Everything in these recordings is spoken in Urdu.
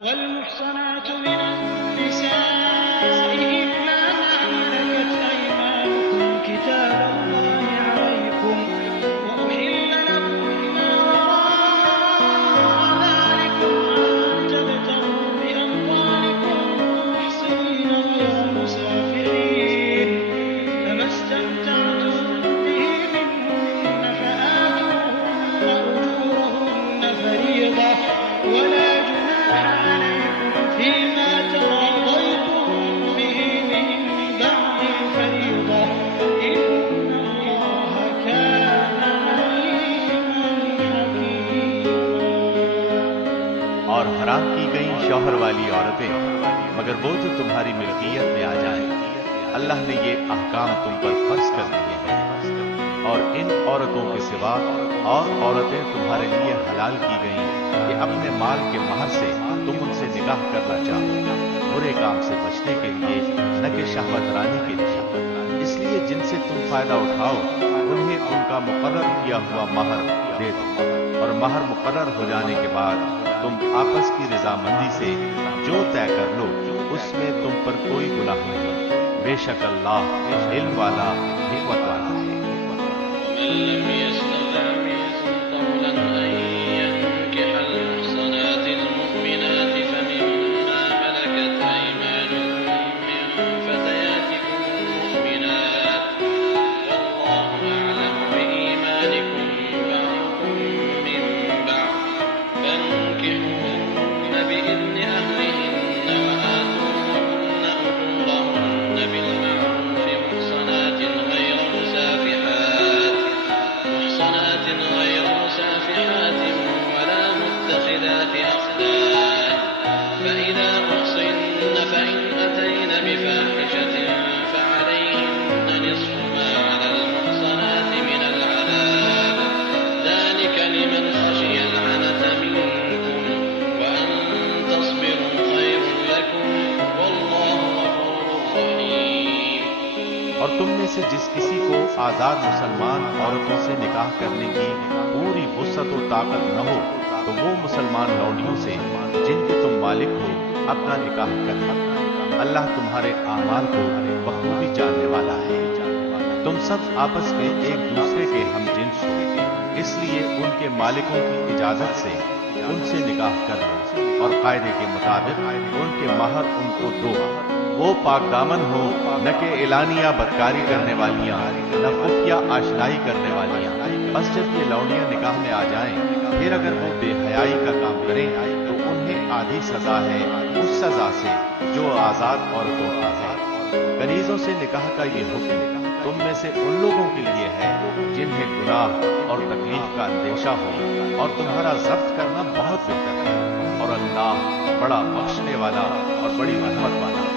والمحصنات من النساء إلا ما ملكت أيمانكم كتاب الله عليكم وأحل لكم ما وراء ذلكم أن تبتغوا بأموالكم محصنين غير مسافحين فما استمتعتم به منهن فآتوهن أجورهن فريضة ولا جناح عليكم فيما تراضيتم به من بعد الفريضة إن الله كان عليما حكيما. اور حرام کی گئیں شوہر والی عورتیں مگر وہ جو تمہاری ملکیت میں آ جائیں. اللہ نے یہ احکام تم پر فرض کر دیے ہیں. اور ان عورتوں کے سوا اور عورتیں تمہارے لیے حلال کی گئیں کہ اپنے مال کے مہر سے تم ان سے نکاح کرنا چاہو، برے کام سے بچنے کے لیے نہ کہ شہوت رانی کے لیے. اس لیے جن سے تم فائدہ اٹھاؤ انہیں ان کا مقرر کیا ہوا مہر دے دو، اور مہر مقرر ہو جانے کے بعد تم آپس کی رضامندی سے جو طے کر لو اس میں تم پر کوئی گناہ نہیں. بے شک اللہ علم والا حکمت والا ہے. ومن لم يستطع منكم قولا أن ينكح المحصنات المؤمنات فمما ملكت أيمانكم من فتياتكم المؤمنات والله أعلم بإيمانكم بعضكم من بعض فانكحوهن بإذن أهلهن وآتوهن أجورهن بالمعروف محصنات غير مسافحات ولا متخذات أخدان فإذا أحصن فإن أتين بفاحشة فعليهن نصف ما على المحصنات من العذاب ذلك لمن خشي العنة منكم وأن تصبروا خير لكم والله غفور رحيم. اور تم میں سے جس کسی کو آزاد مسلمان عورتوں سے نکاح کرنے کی پوری وسعت و طاقت نہ ہو تو وہ مسلمان لونڈیوں سے جن کے تم مالک ہو اپنا نکاح کر لو. اللہ تمہارے اعمال کو بخوبی جاننے والا ہے. تم سب آپس میں ایک دوسرے کے ہم جنس ہو، اس لیے ان کے مالکوں کی اجازت سے ان سے نکاح کر لو اور قاعدے کے مطابق ان کے مہر ان کو دو. وہ پاک دامن ہو، نہ کہ اعلانیہ بدکاری کرنے والیاں نہ خفیہ آشنائی کرنے والیاں. بس جب یہ لونڈیاں نکاح میں آ جائیں پھر اگر وہ بے حیائی کا کام کریں تو انہیں آدھی سزا ہے اس سزا سے جو آزاد عورتوں کی ہے. کنیزوں سے نکاح کا یہ حکم تم میں سے ان لوگوں کے لیے ہے جنہیں گناہ اور تکلیف کا اندیشہ ہو، اور تمہارا ضبط کرنا بہت بہتر ہے. اور اللہ بڑا بخشنے والا اور بڑی رحمت والا.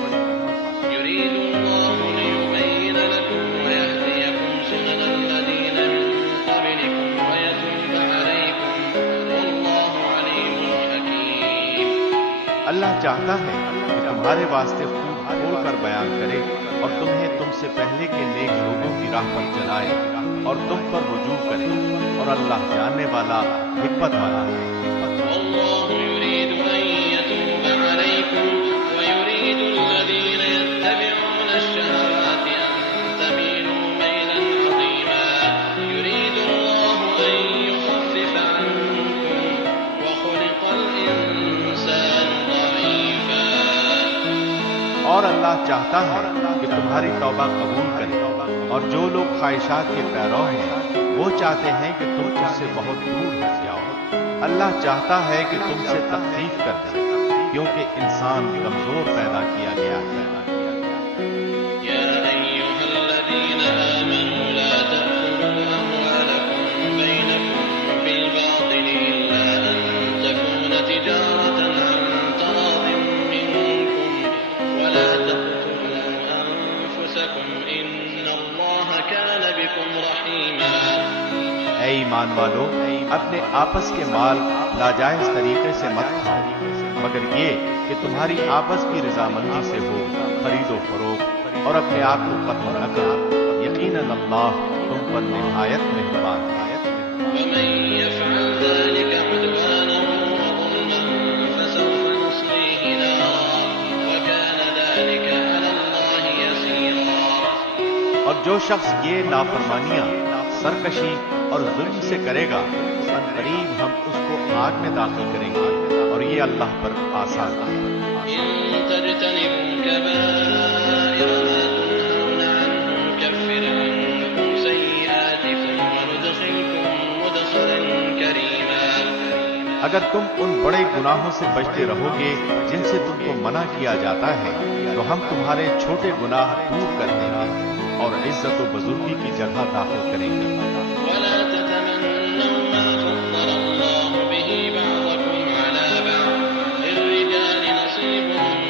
يريد الله ليبين لكم ويهديكم سنن الذين من قبلكم ويتوب عليكم والله عليم حكيم. اللہ چاہتا ہے کہ تمہارے واسطے خوب کھول کر بیان کرے اور تمہیں تم سے پہلے کے نیک لوگوں کی راہ پر چلائے اور تم پر رجوع کرے، اور اللہ جاننے والا حکمت والا ہے. والله يريد أن يتوب عليكم ويريد الذين يتبعون الشهوات أن تميلوا ميلا عظيما. يريد الله أن يخفف عنكم وخلق الإنسان ضعيفا. اور اللہ چاہتا ہے کہ تمہاری توبہ قبول کرے، اور جو لوگ خواہشات کے پیرو ہیں وہ چاہتے ہیں کہ تم اس سے بہت دور ہٹ جاؤ. اللہ چاہتا ہے کہ تم سے تخفیف کر دے کیونکہ انسان کمزور پیدا کیا گیا ہے. يا أيها الذين آمنوا لا تأكلوا أموالكم بينكم بالباطل إلا أن تكون تجارة عن تراض منكم ولا تقتلوا أنفسكم إن الله كان بكم رحيما. اے ایمان والو، اپنے آپس کے مال ناجائز طریقے سے مت کھاؤ مگر یہ کہ تمہاری آپس کی رضامندی سے ہو خرید و فروخت، اور اپنے آپ کو قتل نہ کرو. یقیناً اللہ تم پر نہایت مہربان ہے. ومن يفعل ذلك عدوانا وظلما فسوف نصليه جو شخص یہ نافرمانیاں، سرکشی اور ظلم سے کرے گا، عنقریب ہم اس کو آگ میں داخل کریں گے، اور یہ اللہ پر آسان ہے۔ إن تجتنبوا كبائر ما تنهون عنه نكفر عنكم سيئاتكم وندخلكم مدخلا كريما۔ اگر تم ان بڑے گناہوں سے بچتے رہو گے جن سے تم کو منع کیا جاتا ہے، تو ہم تمہارے چھوٹے گناہ دور کر دیں گے اور عزت و بزرگی کی جگہ داخل کریں گے۔ ولا تتمنوا ما فضل الله به بعضكم على بعض، للرجال نصيب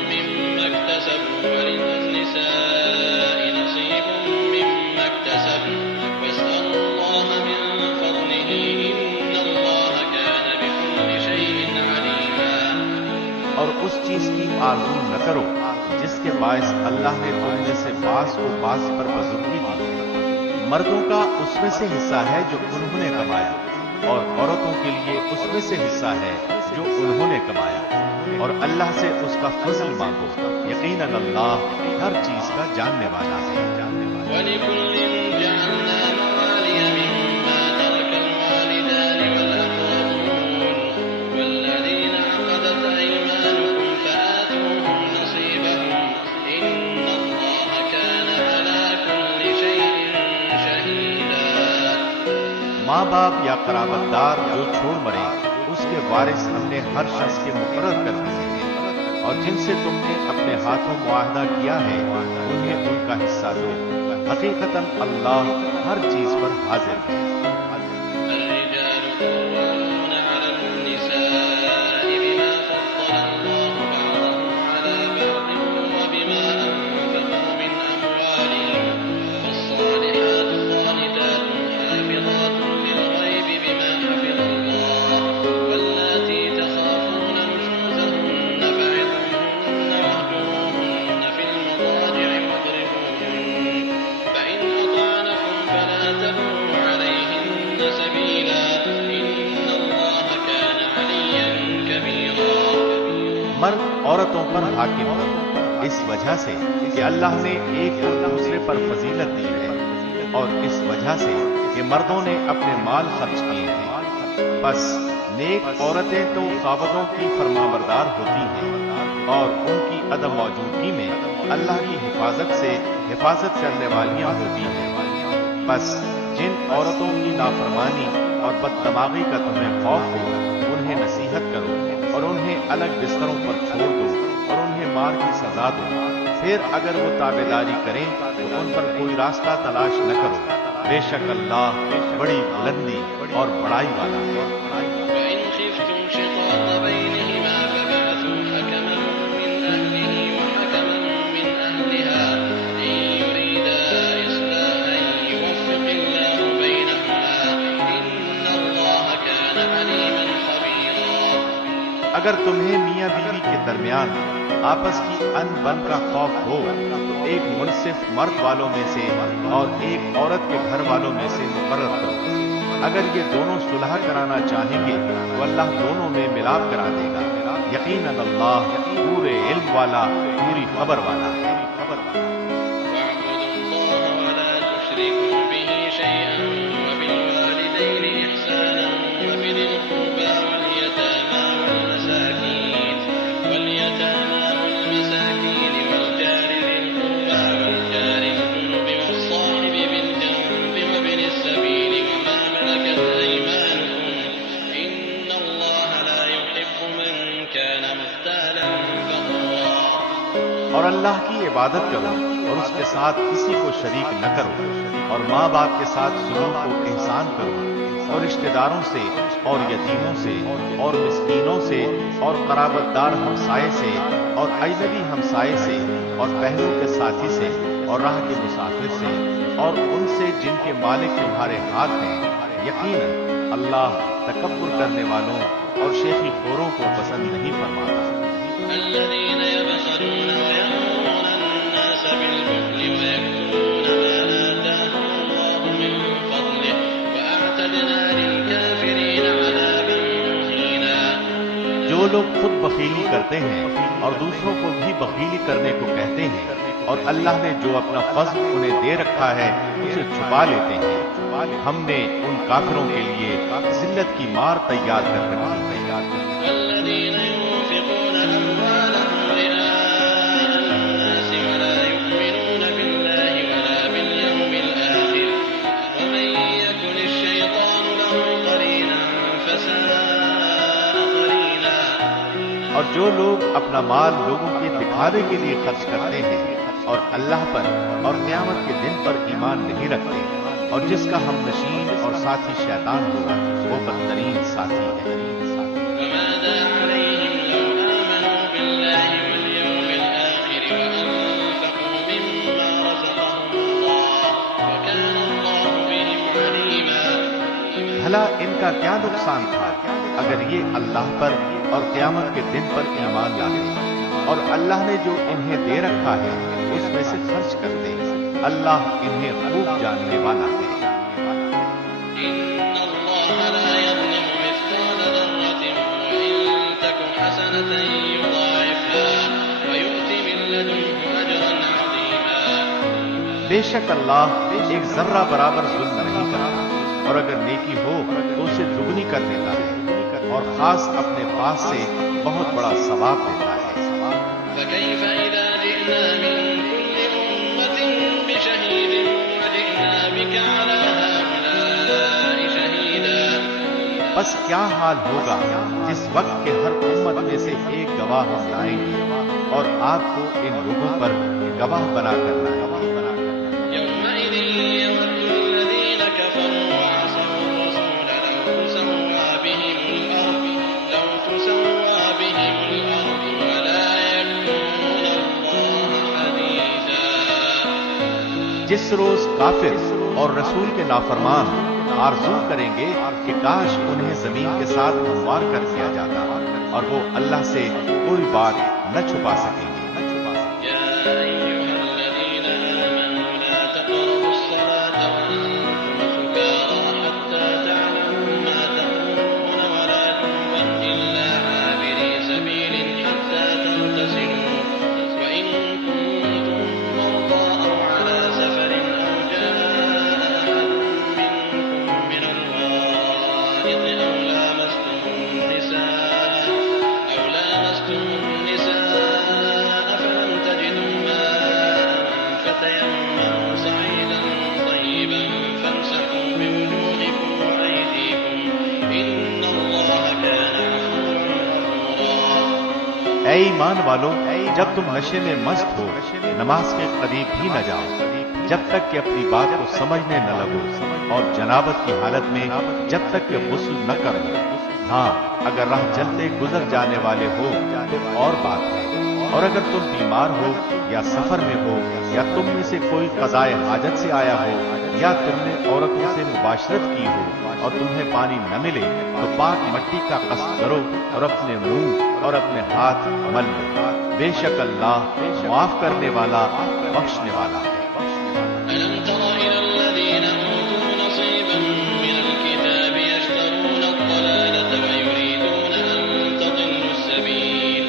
مما اكتسبوا وللنساء نصيب مما اكتسبن، واسألوا الله من فضله إن الله كان بكل شيء عليما۔ اور اس چیز کی آرزو نہ کرو جس کے باعث اللہ نے تم میں سے بعض کو بعض پر بزرگی دی۔ مردوں کا اس میں سے حصہ ہے جو انہوں نے کمایا، اور عورتوں کے لیے اس میں سے حصہ ہے جو انہوں نے کمایا، اور اللہ سے اس کا فضل مانگو، یقیناً اللہ ہر چیز کا جاننے والا ہے۔ ولكل جعلنا موالي مما ترك الوالدان والأقربون والذين عقدت أيمانكم فآتوهم نصيبهم إن الله كان على كل شيء شهيدا۔ ماں باپ یا قرابت دار جو چھوڑ مرے اس کے وارث ہم نے ہر شخص کے مقرر کر دیے ہیں، اور جن سے تم نے اپنے ہاتھوں معاہدہ کیا ہے انہیں ان کا حصہ دو، حقیقتاً اللہ ہر چیز پر حاضر ہے۔ الرجال قوامون على النساء بما فضل الله بعضهم على بعض وبما أنفقوا من أموالهم، فالصالحات قانتات حافظات للغيب بما حفظ الله، واللاتي تخافون نشوزهن فعظوهن واهجروهن في المضاجع واضربوهن، فإن أطعنكم فلا تبغوا عليهن سبيلا إن الله كان عليا كبيرا۔ مرد عورتوں پر حاکم ہو اس وجہ سے کہ اللہ نے ایک کو دوسرے پر فضیلت دی ہے، اور اس وجہ سے کہ مردوں نے اپنے مال خرچ کیے ہیں۔ بس نیک عورتیں تو خاوندوں کی فرمانبردار ہوتی ہیں، اور ان کی عدم موجودگی میں اللہ کی حفاظت سے حفاظت کرنے والیاں ہوتی ہیں۔ بس جن عورتوں کی نافرمانی اور بددماغی کا تمہیں خوف ہو انہیں نصیحت کرو، اور انہیں الگ بستروں پر چھوڑ دو، اور انہیں مار کی سزا دو۔ پھر اگر وہ تابعداری کریں تو ان پر کوئی راستہ تلاش نہ کرو، بے شک اللہ بڑی بلندی اور بڑائی والا ہے۔ وإن خفتم شقاق بينهما فبعثوا حكما من أهله وحكما من أهلها إن يريدا إصلاحا يوفق الله بينهما إن الله كان عليما خبيرا۔ اگر تمہیں میاں بیوی کے درمیان آپس کی ان بن کا خوف ہو تو ایک منصف مرد والوں میں سے اور ایک عورت کے گھر والوں میں سے مقرر کرو۔ اگر یہ دونوں صلح کرانا چاہیں گے تو اللہ دونوں میں ملاپ کرا دے گا، یقیناً اللہ پورے علم والا، پوری خبر والا ہے۔ واعبدوا الله ولا تشركوا به شيئا وبالوالدين إحسانا وبذي القربى واليتامى والمساكين والجار ذي القربى والجار الجنب والصاحب بالجنب وابن السبيل وما ملكت أيمانكم إن الله لا يحب من كان مختالا فخورا۔ اور اللہ کی عبادت کرو اور اس کے ساتھ کسی کو شریک نہ کرو، اور ماں باپ کے ساتھ سلوک کو احسان کرو، اور رشتہ داروں سے اور یتیموں سے اور مسکینوں سے اور قرابت دار ہمسائے سے اور اجنبی ہمسائے سے اور بہنوں کے ساتھی سے اور راہ کے مسافر سے اور ان سے جن کے مالک تمہارے ہاتھ ہیں، یقیناً اللہ تکبر کرنے والوں اور شیخی خوروں کو پسند نہیں فرماتا۔ الذين يبخلون ويأمرون الناس بالبخل ويكتمون ما آتاهم الله من فضله وأعتدنا للكافرين عذابا مهينا۔ جو لوگ خود بخیلی کرتے ہیں اور دوسروں کو بھی بخیلی کرنے کو کہتے ہیں، اور اللہ نے جو اپنا فضل انہیں دے رکھا ہے اسے چھپا لیتے ہیں۔ ہم نے ان کافروں کے لیے ذلت کی مار تیار کر رکھی ہے۔ الذين ينفقون أموالهم رئاء الناس ولا يؤمنون بالله ولا باليوم الآخر ومن يكن الشيطان له قرينا فساء قرينا۔ اور جو لوگ اپنا مال لوگوں کے دکھاوے کے لیے خرچ کرتے ہیں اور اللہ پر اور قیامت کے دن پر ایمان نہیں رکھتے، اور جس کا ہم نشین اور ساتھی شیطان ہوگا، وہ بدترین ساتھی ہے۔ وماذا عليهم لو آمنوا بالله واليوم الآخر وأنفقوا مما رزقهم الله وكان الله بهم عليما۔ بھلا ان کا کیا نقصان تھا اگر یہ اللہ پر اور قیامت کے دن پر ایمان لاتے اور اللہ نے جو انہیں دے رکھا ہے اس میں سے خرچ کرتے۔ اللہ انہیں خوب جاننے والا ہے۔ إن الله لا يظلم مثقال ذرة وإن تك حسنة يضاعفها ويؤت من لدنه أجرا عظيما۔ بے شک اللہ ایک ذرہ برابر ظلم نہیں کرتا، اور اگر نیکی ہو تو اسے دگنی کر دیتا ہے، اور خاص اپنے پاس سے بہت بڑا ثواب دیتا ہے۔ فكيف إذا جئنا من كل أمة بشهيد وجئنا بك على هؤلاء شهيدا۔ بس کیا حال ہوگا جس وقت کہ ہر امت میں سے ایک گواہ ہم لائیں گے اور آپ کو ان لوگوں پر گواہ بنا کر لائیں گے۔ يومئذ يود الذين كفروا وعصوا الرسول لو تسوى بهم الأرض ولا يكتمون الله حديثا۔ جس روز کافر اور رسول کے نافرمان آرزو کریں گے کہ کاش انہیں زمین کے ساتھ ہموار کر دیا جاتا، اور وہ اللہ سے کوئی بات نہ چھپا سکیں گے۔ يا أيها الذين آمنوا لا تقربوا الصلاة وأنتم سكارى حتى تعلموا ما تقولون ولا جنبا إلا عابري سبيل حتى تغتسلوا وإن كنتم مرضى أو على سفر أو جاء أحد منكم من الغائط أو لامستم النساء فلم تجدوا ماء فتيمموا صعيدا طيبا فامسحوا بوجوهكم وأيديكم إن الله كان عفوا غفورا۔ اے ایمان والو، جب تم نشے میں مست ہو نماز کے قریب بھی نہ جاؤ جب تک کہ اپنی بات کو سمجھنے نہ لگو، اور جنابت کی حالت میں جب تک کہ غسل نہ کرو۔ ہاں، اگر راہ چلتے گزر جانے والے ہو تو اور بات ہے، اور اگر تم بیمار ہو یا سفر میں ہو یا تم میں سے کوئی قضائے حاجت سے آیا ہو یا تم نے عورتوں سے مباشرت کی ہو اور تمہیں پانی نہ ملے تو پاک مٹی کا قصد کرو اور اپنے منہ اور اپنے ہاتھ مل لو۔ بے شک اللہ معاف کرنے والا بخشنے والا ہے۔ ألم تر إلى الذين أوتوا نصيبا من الكتاب يشترون الضلالة ويريدون أن تضلوا السبيل۔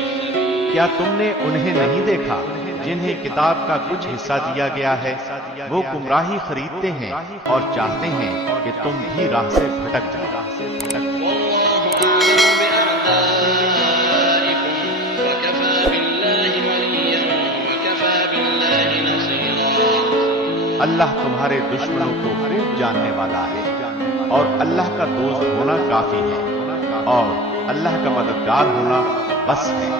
کیا تم نے انہیں نہیں دیکھا جنہیں کتاب کا کچھ حصہ دیا گیا ہے؟ وہ گمراہی خریدتے ہیں اور چاہتے ہیں کہ تم بھی راہ سے بھٹک جاؤ۔ والله أعلم بأعدائكم وكفى بالله وليا وكفى بالله نصيرا۔ اللہ تمہارے دشمنوں کو خوب جاننے والا ہے، اور اللہ کا دوست ہونا کافی ہے، اور اللہ کا مددگار ہونا بس ہے۔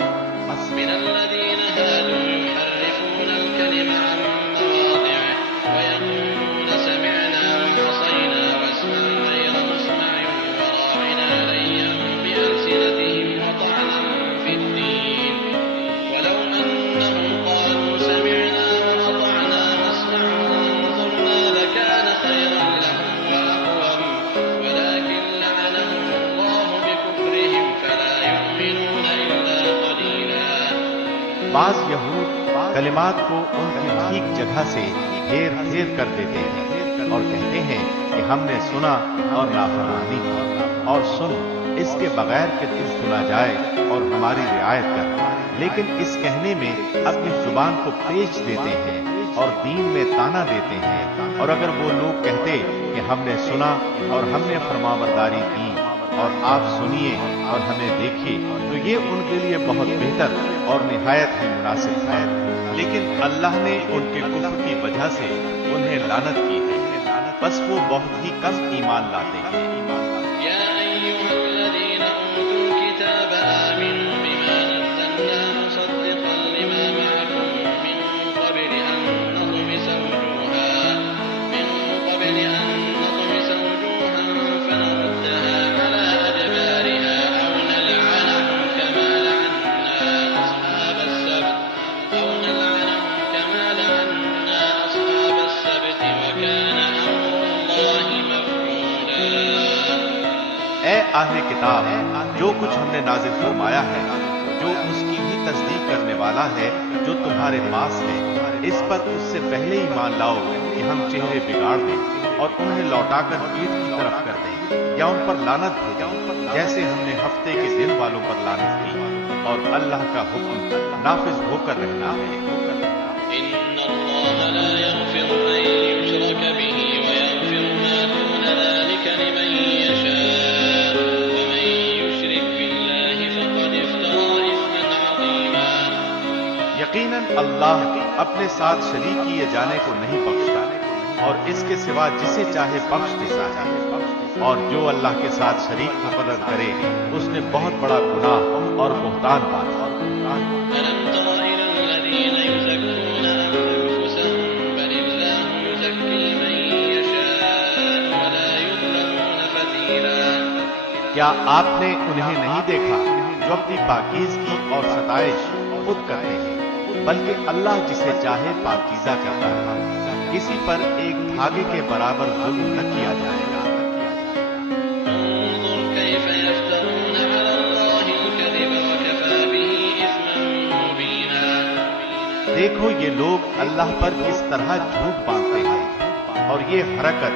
من الذين هادوا يحرفون الكلم عن مواضعه ويقولون سمعنا وعصينا واسمع غير مسمع وراعنا ليا بألسنتهم وطعنا في الدين ولو أنهم قالوا سمعنا وأطعنا واسمع وانظرنا لكان خيرا لهم وأقوم ولكن لعنهم الله بكفرهم فلا يؤمنون إلا قليلا۔ بعض یہود کلمات کو ان کی ٹھیک جگہ سے پھیر پھیر کر دیتے ہیں اور کہتے ہیں کہ ہم نے سنا اور نافرمانی کی، اور سن اس کے بغیر کہ تو سنا جائے اور ہماری رعایت کر۔ لیکن اس کہنے میں اپنی زبان کو پیچ دیتے ہیں اور دین میں تانا دیتے ہیں۔ اور اگر وہ لوگ کہتے کہ ہم نے سنا اور ہم نے فرمانبرداری کی اور آپ سنیے اور ہمیں دیکھیے، تو یہ ان کے لیے بہت بہتر اور نہایت ہی مناسب ہے، لیکن اللہ نے ان کے کفر کی وجہ سے انہیں لعنت کی ہے، بس وہ بہت ہی کم ایمان لاتے ہیں۔ يا أيها الذين أوتوا الكتاب آمنوا بما نزلنا مصدقا لما معكم من قبل أن نطمس وجوها فنردها على أدبارها أو نلعنهم كما لعنا أصحاب السبت وكان أمر الله مفعولا۔ اے اہل کتاب، جو کچھ ہم نے نازل فرمایا ہے، جو اس کی بھی تصدیق کرنے والا ہے جو تمہارے پاس ہے، اس پر اس سے پہلے ہی مان لاؤ کہ ہم چہرے بگاڑ دیں اور انہیں لوٹا کر پیٹ کی طرف کر دیں یا ان پر لعنت بھیجیں، جیسے ہم نے ہفتے کے دن والوں پر لعنت کی، اور اللہ کا حکم نافذ ہو کر رہنا ہے۔ إن الله لا يغفر أن يشرك به ويغفر ما دون ذلك لمن يشاء ومن يشرك بالله فقد افترى إثما عظيما۔ یقیناً اللہ اپنے ساتھ شریک کیے جانے کو نہیں بخشتا، اور اس کے سوا جسے چاہے بخش دیتا ہے، اور جو اللہ کے ساتھ شریک مقرر کرے اس نے بہت بڑا گناہ اور بہتان باندھا۔ ألم تر إلى الذين يزكون أنفسهم بل الله يزكي من يشاء ولا يظلمون فتيلا۔ کیا آپ نے انہیں نہیں دیکھا جو اپنی پاکیزگی اور ستائش خود کرتے ہیں، بلکہ اللہ جسے چاہے پاکیزہ کرتا ہے، کسی پر ایک دھاگے کے برابر ظلم نہ کیا جائے گا۔ انظر كيف يفترون على الله الكذب وكفى به إثما مبينا۔ دیکھو یہ لوگ اللہ پر کس طرح جھوٹ باندھتے ہیں، اور یہ حرکت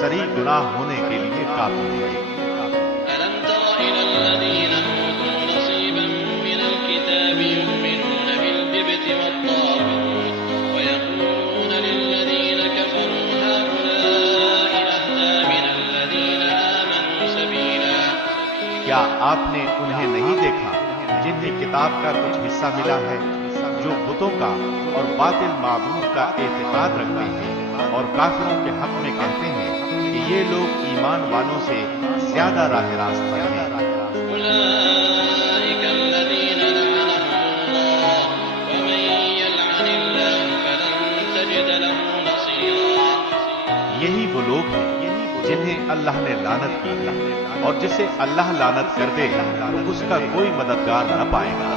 صریح گناہ ہونے کے لیے کافی ہے۔ ألم تر إلى الذين أوتوا نصيبا من الكتاب يؤمنون بالجبت والطاغوت ويقولون للذين كفروا هؤلاء أهدى من الذين آمنوا سبيلا۔ کیا آپ نے انہیں نہیں دیکھا جنہیں کتاب کا کچھ حصہ ملا ہے، جو بتوں کا اور باطل معبود کا اعتقاد رکھتے ہیں اور کافروں کے حق میں کہتے ہیں کہ یہ لوگ ایمان والوں سے زیادہ راہ راست پر ہیں۔ أولئك الذين لعنهم الله ومن يلعن الله فلن تجد له نصيرا۔ یہی وہ لوگ ہیں جنہیں اللہ نے لعنت کی ہے، اور جسے اللہ لعنت کر دے تو اس کا کوئی مددگار نہ پائے گا۔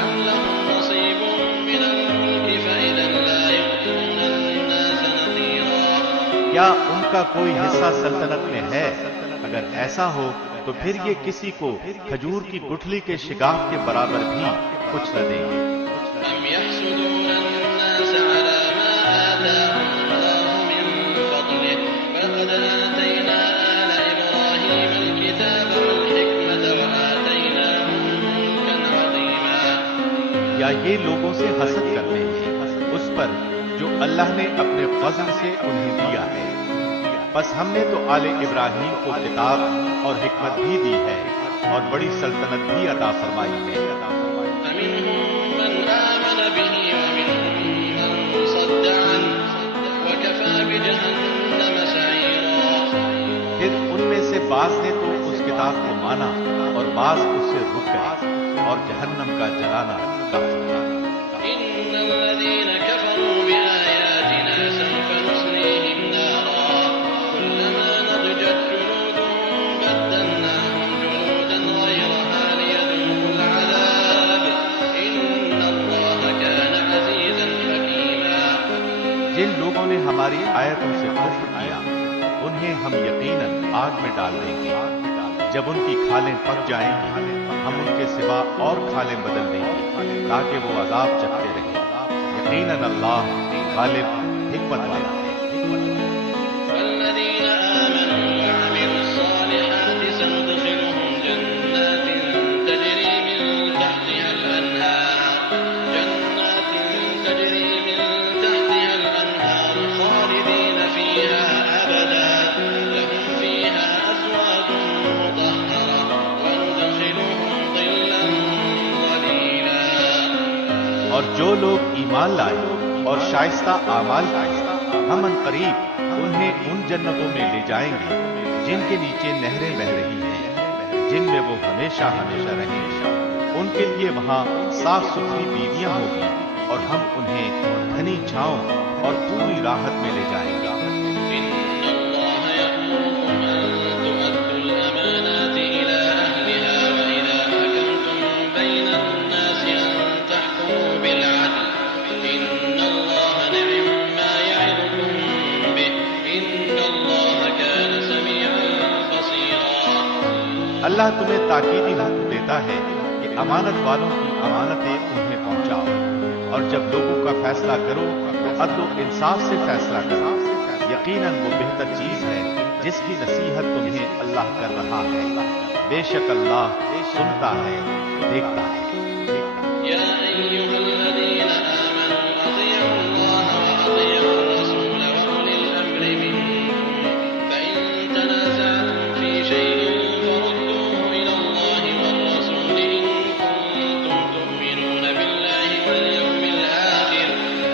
أم لهم نصيب من الملك فإذا لا يؤتون الناس نقيرا۔ کیا ان کا کوئی حصہ سلطنت میں ہے؟ اگر ایسا ہو تو پھر یہ کسی کو کھجور کی گٹھلی کے شگاف کے برابر بھی کچھ نہ دیں گے۔ أم يحسدون الناس على ما آتاهم الله من فضله فقد آتينا آل إبراهيم الكتاب والحكمة وآتيناهم ملكا عظيما۔ یا یہ لوگوں سے حسد کرتے ہیں اس پر جو اللہ نے اپنے فضل سے انہیں دیا ہے، بس ہم نے تو آل ابراہیم کو کتاب اور حکمت بھی دی ہے اور بڑی سلطنت بھی عطا فرمائی ہے۔ فمنهم من آمن به ومنهم من صد عنه وكفى بجهنم سعيرا۔ پھر ان میں سے بعض نے تو اس کتاب کو مانا اور بعض اس سے رک گئے، اور جہنم کا جلانا کافی ہے۔ إن الذين كفروا بآياتنا سوف نصليهم نارا كلما نضجت جلودهم بدلناهم جلودا غيرها ليذوقوا العذاب إن الله كان عزيزا حكيما۔ جن لوگوں نے ہماری آیتوں سے کفر کیا انہیں ہم یقیناً آگ میں ڈال دیں گے، جب ان کی کھالیں پک جائیں گی ہم ان کے سوا اور کھالیں بدل دیں گے تاکہ وہ عذاب چکھتے رہیں۔ یقیناً اللہ غالب حکمت والا ہے۔ والذين آمنوا وعملوا الصالحات سندخلهم جنات تجري من تحتها الأنهار اور جو لوگ ایمان لائے اور شائستہ اعمال کیے ہم عنقریب انہیں ان جنتوں میں لے جائیں گے جن کے نیچے نہریں بہ رہی ہیں جن میں وہ ہمیشہ ہمیشہ رہیں گے ان کے لیے وہاں صاف ستھری بیویاں ہوں گی اور ہم انہیں گھنی چھاؤں اور پوری راحت میں لے جائیں گے اللہ تمہیں تاکیدی حکم دیتا ہے کہ امانت والوں کی امانتیں انہیں پہنچاؤ اور جب لوگوں کا فیصلہ کرو تو عدل و انصاف سے فیصلہ کرو یقیناً وہ بہتر چیز ہے جس کی نصیحت تمہیں اللہ کر رہا ہے بے شک اللہ سنتا ہے دیکھتا ہے يا أيها الذين آمنوا أطيعوا الله وأطيعوا الرسول وأولي الأمر منكم فإن تنازعتم في شيء فردوه إلى الله والرسول إن كنتم تؤمنون بالله واليوم الآخر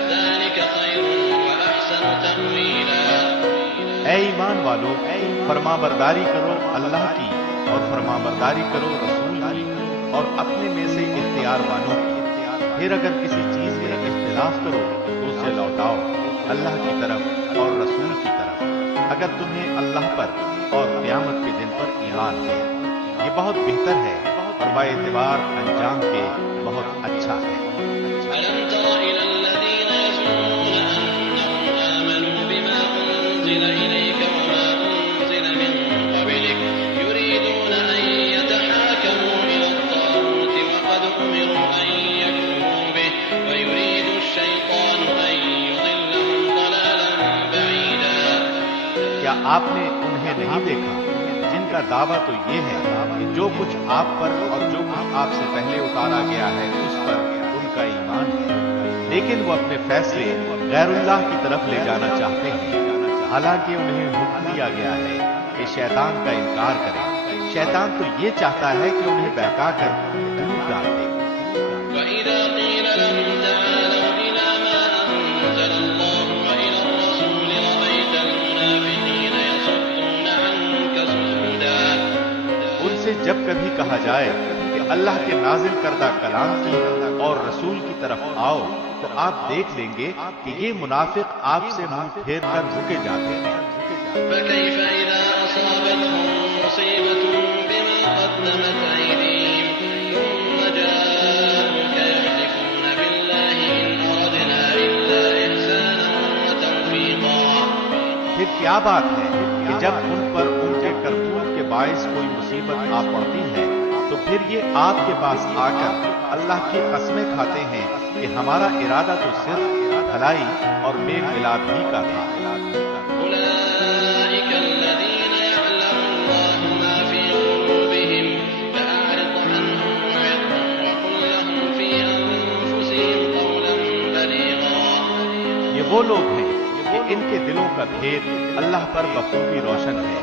ذلك خير وأحسن تأويلا اے ایمان والو فرما برداری کرو اللہ کی اور فرما برداری کرو رسول کی اور اپنے میں سے اختیار والوں کی پھر اگر کسی چیز میں اختلاف کرو تو اسے لوٹاؤ اللہ کی طرف اور رسول کی طرف اگر تمہیں اللہ پر اور قیامت کے دن پر ایمان ہے یہ بہت بہتر ہے اور با اعتبار انجام کے بہت اچھا ہے ألم تر إلى الذين يزعمون أنهم آمنوا بما أنزل إليك وما أنزل من قبلك يريدون أن يتحاكموا إلى الطاغوت وقد أمروا أن يكفروا به ويريد الشيطان أن يضلهم ضلالا بعيدا کیا آپ نے انہیں نہیں دیکھا جن کا دعویٰ تو یہ ہے کہ جو کچھ آپ پر اور جو کچھ آپ سے پہلے اتارا گیا ہے اس پر ان کا ایمان ہے لیکن وہ اپنے فیصلے غیر اللہ کی طرف لے جانا چاہتے ہیں حالانکہ انہیں حکم دیا گیا ہے کہ شیطان کا انکار کریں شیطان تو یہ چاہتا ہے کہ انہیں بہکا کر دور ڈال دے وإذا قيل لهم تعالوا إلى ما أنزل الله وإلى الرسول رأيت المنافقين يصدون عنك صدودا ان سے جب کبھی کہا جائے کہ اللہ کے نازل کردہ کلام کی اور رسول کی طرف آؤ تو آپ دیکھ لیں گے کہ یہ منافق آپ سے منہ پھیر کر رکے جاتے ہیں فكيف إذا أصابتهم مصيبة بما قدمت أيديهم ثم جاءوك يحلفون بالله إن أردنا إلا إحسانا وتوفيقا پھر کیا بات ہے کہ جب ان پر ان کے کرتوت کے باعث کوئی مصیبت آ پڑتی ہے تو پھر یہ آپ کے پاس آ کر اللہ کی قسمیں کھاتے ہیں کہ ہمارا ارادہ تو صرف بھلائی اور میل ملاپ ہی کا تھا أولئك الذين يعلم الله ما في قلوبهم فأعرض عنهم وقل لهم في أنفسهم قولا بليغا یہ وہ لوگ ہیں کہ ان کے دلوں کا بھید اللہ پر بخوبی روشن ہے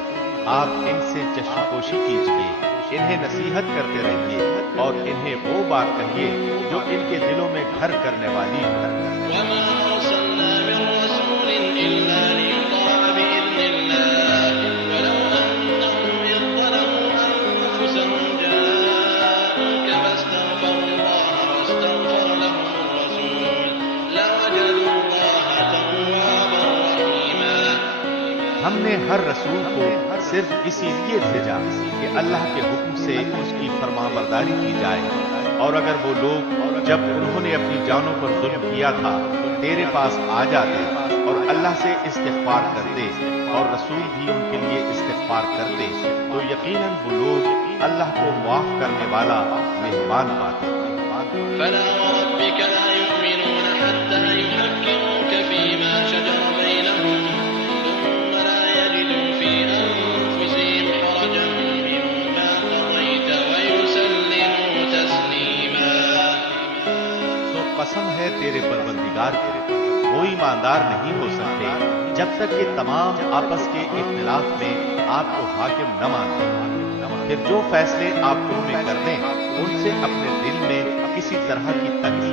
آپ ان سے چشم پوشی کیجیے انہیں نصیحت کرتے رہیے اور انہیں وہ بات کہیے جو ان کے دلوں میں گھر کرنے والی ہے وما أرسلنا من رسول إلا ليطاع بإذن الله ولو أنهم إذ ظلموا أنفسهم جاءوك فاستغفروا الله واستغفر لهم الرسول لوجدوا الله توابا رحيما ہم نے ہر رسول کو صرف اسی لیے بھیجا کہ اللہ کے حکم سے اس کی فرما برداری کی جائے اور اگر وہ لوگ جب انہوں نے اپنی جانوں پر ظلم کیا تھا تیرے پاس آ جاتے اور اللہ سے استغفار کرتے اور رسول بھی ان کے لیے استغفار کرتے تو یقیناً وہ لوگ اللہ کو معاف کرنے والا مہربان پاتے فلا وربك لا يؤمنون حتى يحكموك فيما شجر بينهم ثم لا يجدوا في أنفسهم حرجا مما قضيت ويسلموا تسليما تو قسم ہے تیرے پروردگار کی وہ ایماندار نہیں ہو سکتے جب تک کہ تمام آپس کے اختلاف میں آپ کو حاکم نہ مان لیں پھر جو فیصلے آپ ان میں کر دیں ان سے اپنے دل میں کسی طرح کی تنگی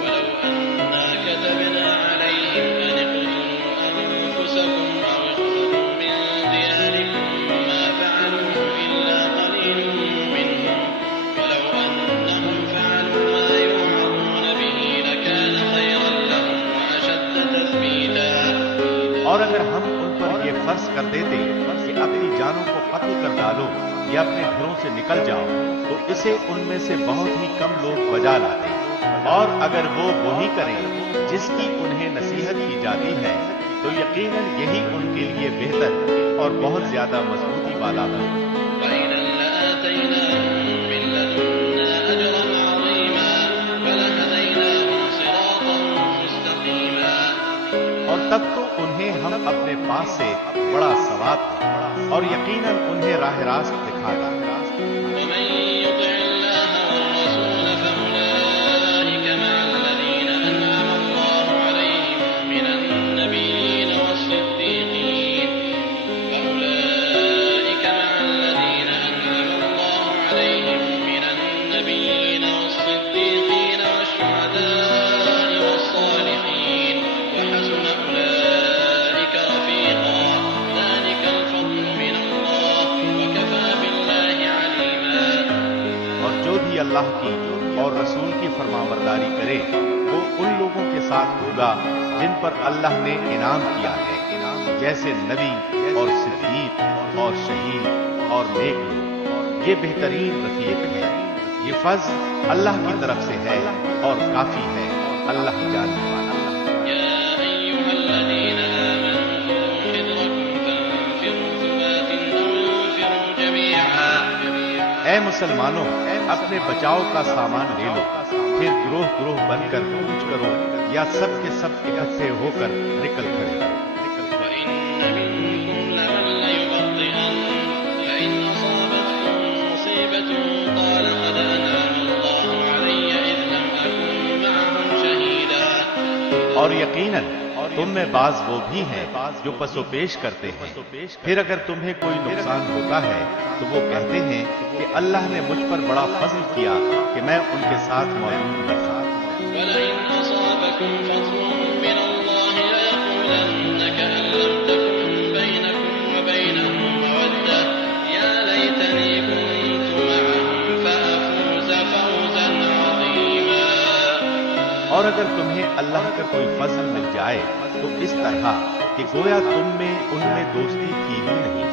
ولو أنا كتبنا عليهم أن اقتلوا أنفسكم أو اخرجوا من دياركم ما فعلوه إلا قليل منهم ولو أنهم فعلوا ما يوعظون به لكان خيرا لهم وأشد تثبيتا۔ اور اگر ہم ان پر یہ فرض کر دیتے کہ اپنی جانوں کو قتل کر ڈالو یا اپنے گھروں سے نکل جاؤ تو اسے ان میں سے بہت ہی کم لوگ بجا لاتے، اور اگر وہ وہی کریں جس کی انہیں نصیحت کی جاتی ہے تو یقیناً یہی ان کے لیے بہتر اور بہت زیادہ مضبوطی والا ہے۔ وإذا لآتيناهم من لدنا أجرا عظيما ولهديناهم صراطا مستقيما۔ اور تب تو انہیں ہم اپنے پاس سے بڑا ثواب دیں اور یقیناً انہیں راہ راست دکھا دیں۔ ومن يطع الله والرسول فأولئك مع الذين أنعم الله عليهم من النبيين والصديقين فأولئك مع الذين أنعم الله عليهم من النبيين والصديقين والشهداء والصالحين وحسن أولئك رفيقا ذلك الفضل من الله وكفى بالله عليما۔ اور جو بھی اللہ کی اور رسول کی فرمانبرداری کرے وہ ان لوگوں کے ساتھ ہوگا جن پر اللہ نے انعام کیا ہے، جیسے نبی اور صدیق اور شہید اور نیک لوگ، یہ بہترین رفیق ہے۔ یہ فضل اللہ کی طرف سے ہے اور کافی ہے، اللہ جاننے والا۔ يا أيها الذين آمنوا خذوا حذركم فانفروا ثبات أو انفروا جميعا۔ اے مسلمانوں، اپنے بچاؤ کا سامان لے لو، پھر گروہ گروہ بن کر کوچ کرو یا سب کے سب اکٹھے ہو کر نکل کھڑے کرو۔ وإن منكم لمن ليبطئن فإن أصابتكم مصيبة قال قد أنعم الله علي إذ لم أكن معهم شهيدا۔ اور یقیناً تم میں بعض وہ بھی ہیں جو پس و پیش کرتے ہیں، پھر اگر تمہیں کوئی نقصان ہوتا ہے تو وہ کہتے ہیں کہ اللہ نے مجھ پر بڑا فضل کیا کہ میں ان کے ساتھ موجود نہ تھا۔ ولئن أصابكم فضل من الله ليقولن كأن لم تكن بينكم وبينهم مودة يا ليتني كنت معهم فأفوز فوزا عظيما۔ اور اگر تمہیں اللہ کا کوئی فضل مل جائے تو اس طرح کہ گویا تم میں ان میں دوستی تھی ہی نہیں،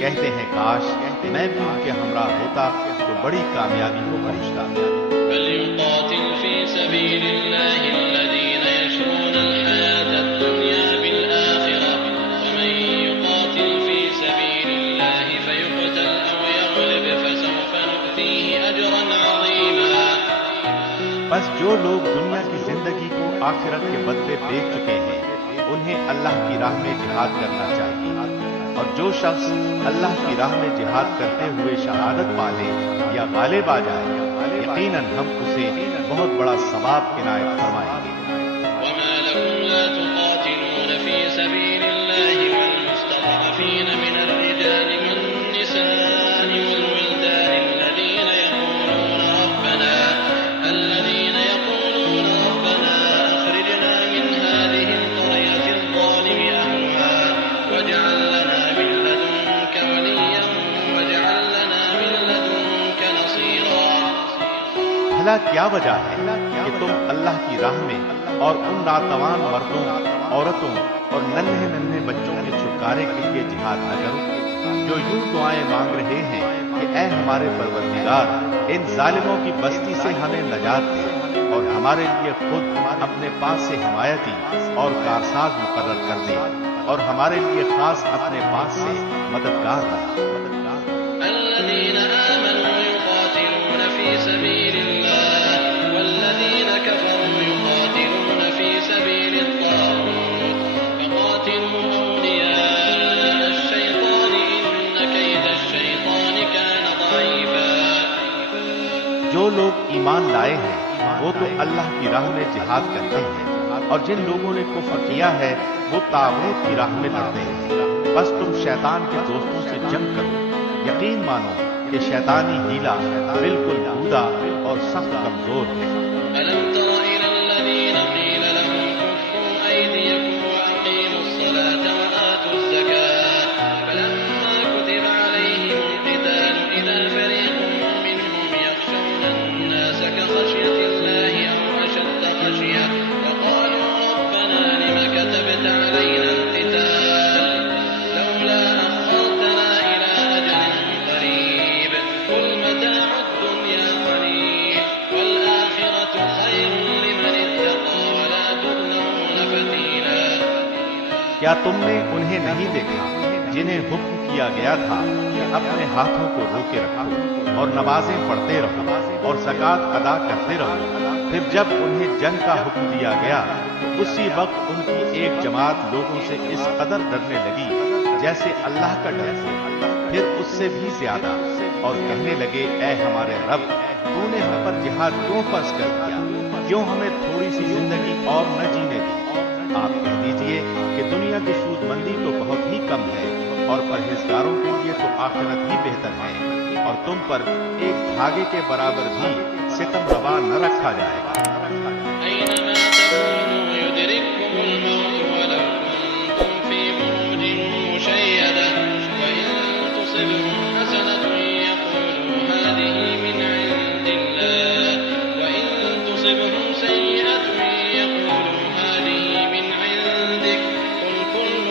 کہتے ہیں کاش میں بھی ان کے ہمراہ ہوتا تو بڑی کامیابی کو پہنچتا۔ فليقاتل في سبيل الله الذين يشرون الحياة الدنيا بالآخرة ومن يقاتل في سبيل الله فيقتل أو يغلب فسوف نؤتيه أجرا عظيما۔ بس جو لوگ دنیا کی زندگی کو آخرت کے بدلے بیچ چکے ہیں انہیں اللہ کی راہ میں جہاد کرنا چاہیے، اور جو شخص اللہ کی راہ میں جہاد کرتے ہوئے شہادت پا لے یا غالب آ جائے یقیناً ہم اسے بہت بڑا ثواب عنایت فرمائیں گے۔ وما لكم لا تقاتلون في سبيل الله والمستضعفين من الرجال والنساء والولدان الذين يقولون ربنا أخرجنا من هذه القرية الظالم أهلها واجعل لنا من لدنك وليا واجعل لنا من لدنك نصيرا۔ بھلا کیا وجہ ہے کہ تم اللہ کی راہ میں اور ان ناتوان مردوں، عورتوں اور ننھے ننھے بچوں کے چھٹکارے کے لیے جہاد نہ کرو، جو یوں دعائیں مانگ رہے ہیں کہ اے ہمارے پروردگار ان ظالموں کی بستی سے ہمیں نجات دے اور ہمارے لیے خود اپنے پاس سے حمایتی اور کارساز مقرر کر دے اور ہمارے لیے خاص اپنے پاس سے مددگار بنا۔ الذين آمنوا يقاتلون في سبيل الله والذين كفروا يقاتلون في سبيل الطاغوت فقاتلوا أولياء الشيطان إن كيد الشيطان كان ضعيفا۔ جو لوگ ایمان لائے ہیں وہ تو اللہ کی راہ میں جہاد کرتے ہیں، اور جن لوگوں نے کفر کیا ہے وہ طاغوت کی راہ میں لڑتے ہیں۔ بس تم شیطان کے دوستوں سے جنگ کرو، یقین مانو کہ شیطانی ہیلا بالکل بودا اور سخت کمزور ہے۔ ألم تر إلى الذين قيل لهم كفوا أيديكم وأقيموا الصلاة وآتوا الزكاة فلما كتب عليهم القتال إذا فريق منهم يخشون الناس كخشية الله أو أشد خشية وقالوا ربنا لم كتبت علينا القتال لولا أخرتنا إلى أجل قريب قل متاع الدنيا قليل والآخرة خير لمن اتقى ولا تظلمون فتيلا۔ کیا تم نے انہیں نہیں دیکھا جنہیں حکم کیا گیا تھا کہ اپنے ہاتھوں کو روکے رکھو اور نمازیں پڑھتے رہو اور زکوٰۃ ادا کرتے رہو، پھر جب انہیں جنگ کا حکم دیا گیا اسی وقت ان کی ایک جماعت لوگوں سے اس قدر ڈرنے لگی جیسے اللہ کا ڈر ہے، پھر اس سے بھی زیادہ، اور کہنے لگے اے ہمارے رب، تو نے ہم پر جہاد کیوں فرض کر دیا؟ کیوں ہمیں تھوڑی سی زندگی اور نہ جینے دی؟ آپ کہہ دیجئے کہ دنیا کی سود مندی تو بہت ہی کم ہے اور پرہیزگاروں کے لیے تو آخرت ہی بہتر ہے، اور تم پر ایک دھاگے کے برابر بھی ستم روا نہ رکھا جائے گا۔ أينما تكونوا يدرككم الموت ولو كنتم في بروج مشيدة وإن تصبهم حسنة يقولوا هذه من عند الله وإن تصبهم سيئة يقولوا هذه من عندك قل كل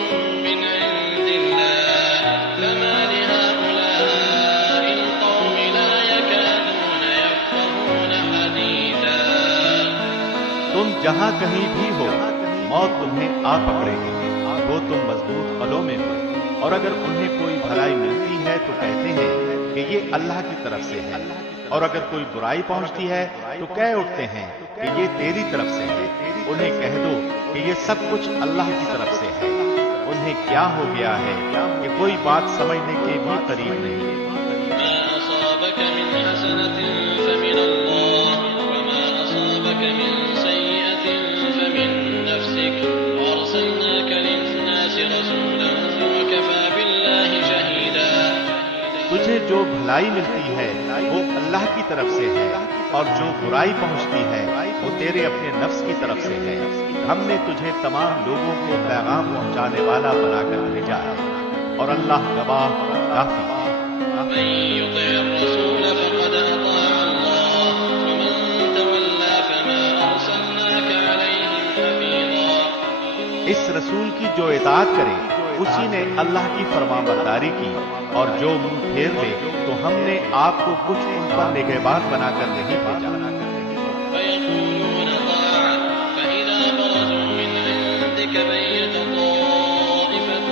من عند الله فما لهؤلاء القوم لا يكادون يفقهون حديثا۔ تم جہاں کہیں بھی ہو موت تمہیں آ پکڑے گی، وہ تم مضبوط قلوں میں ہو، اور اگر انہیں کوئی بھلائی ملتی ہے تو کہتے ہیں کہ یہ اللہ کی طرف سے ہے، اور اگر کوئی برائی پہنچتی ہے تو کہہ اٹھتے ہیں کہ یہ تیری طرف سے ہے۔ انہیں کہہ دو کہ یہ سب کچھ اللہ کی طرف سے ہے۔ انہیں کیا ہو گیا ہے کہ کوئی بات سمجھنے کے بھی قریب نہیں۔ ما أصابك من حسنة فمن الله وما أصابك من سيئة فمن نفسك وأرسلناك للناس رسولا وكفى بالله شهيدا۔ تجھے جو بھلائی ملتی ہے وہ اللہ کی طرف سے ہے، اور جو برائی پہنچتی ہے وہ تیرے اپنے نفس کی طرف سے ہے۔ ہم نے تجھے تمام لوگوں کو پیغام پہنچانے والا بنا کر بھیجا ہے، اور اللہ گواہ کافی ہے۔ من يطع الرسول فقد أطاع الله ومن تولى فما أرسلناك عليهم حفيظا۔ اس رسول کی جو اطاعت کرے اسی نے اللہ کی فرمانبرداری کی، اور جو منہ پھیر لے تو ہم نے آپ کو کچھ ان پر نگہبان بنا کر نہیں بھیجا۔ فيقولون طاعة فإذا برزوا من عندك بيت طائفة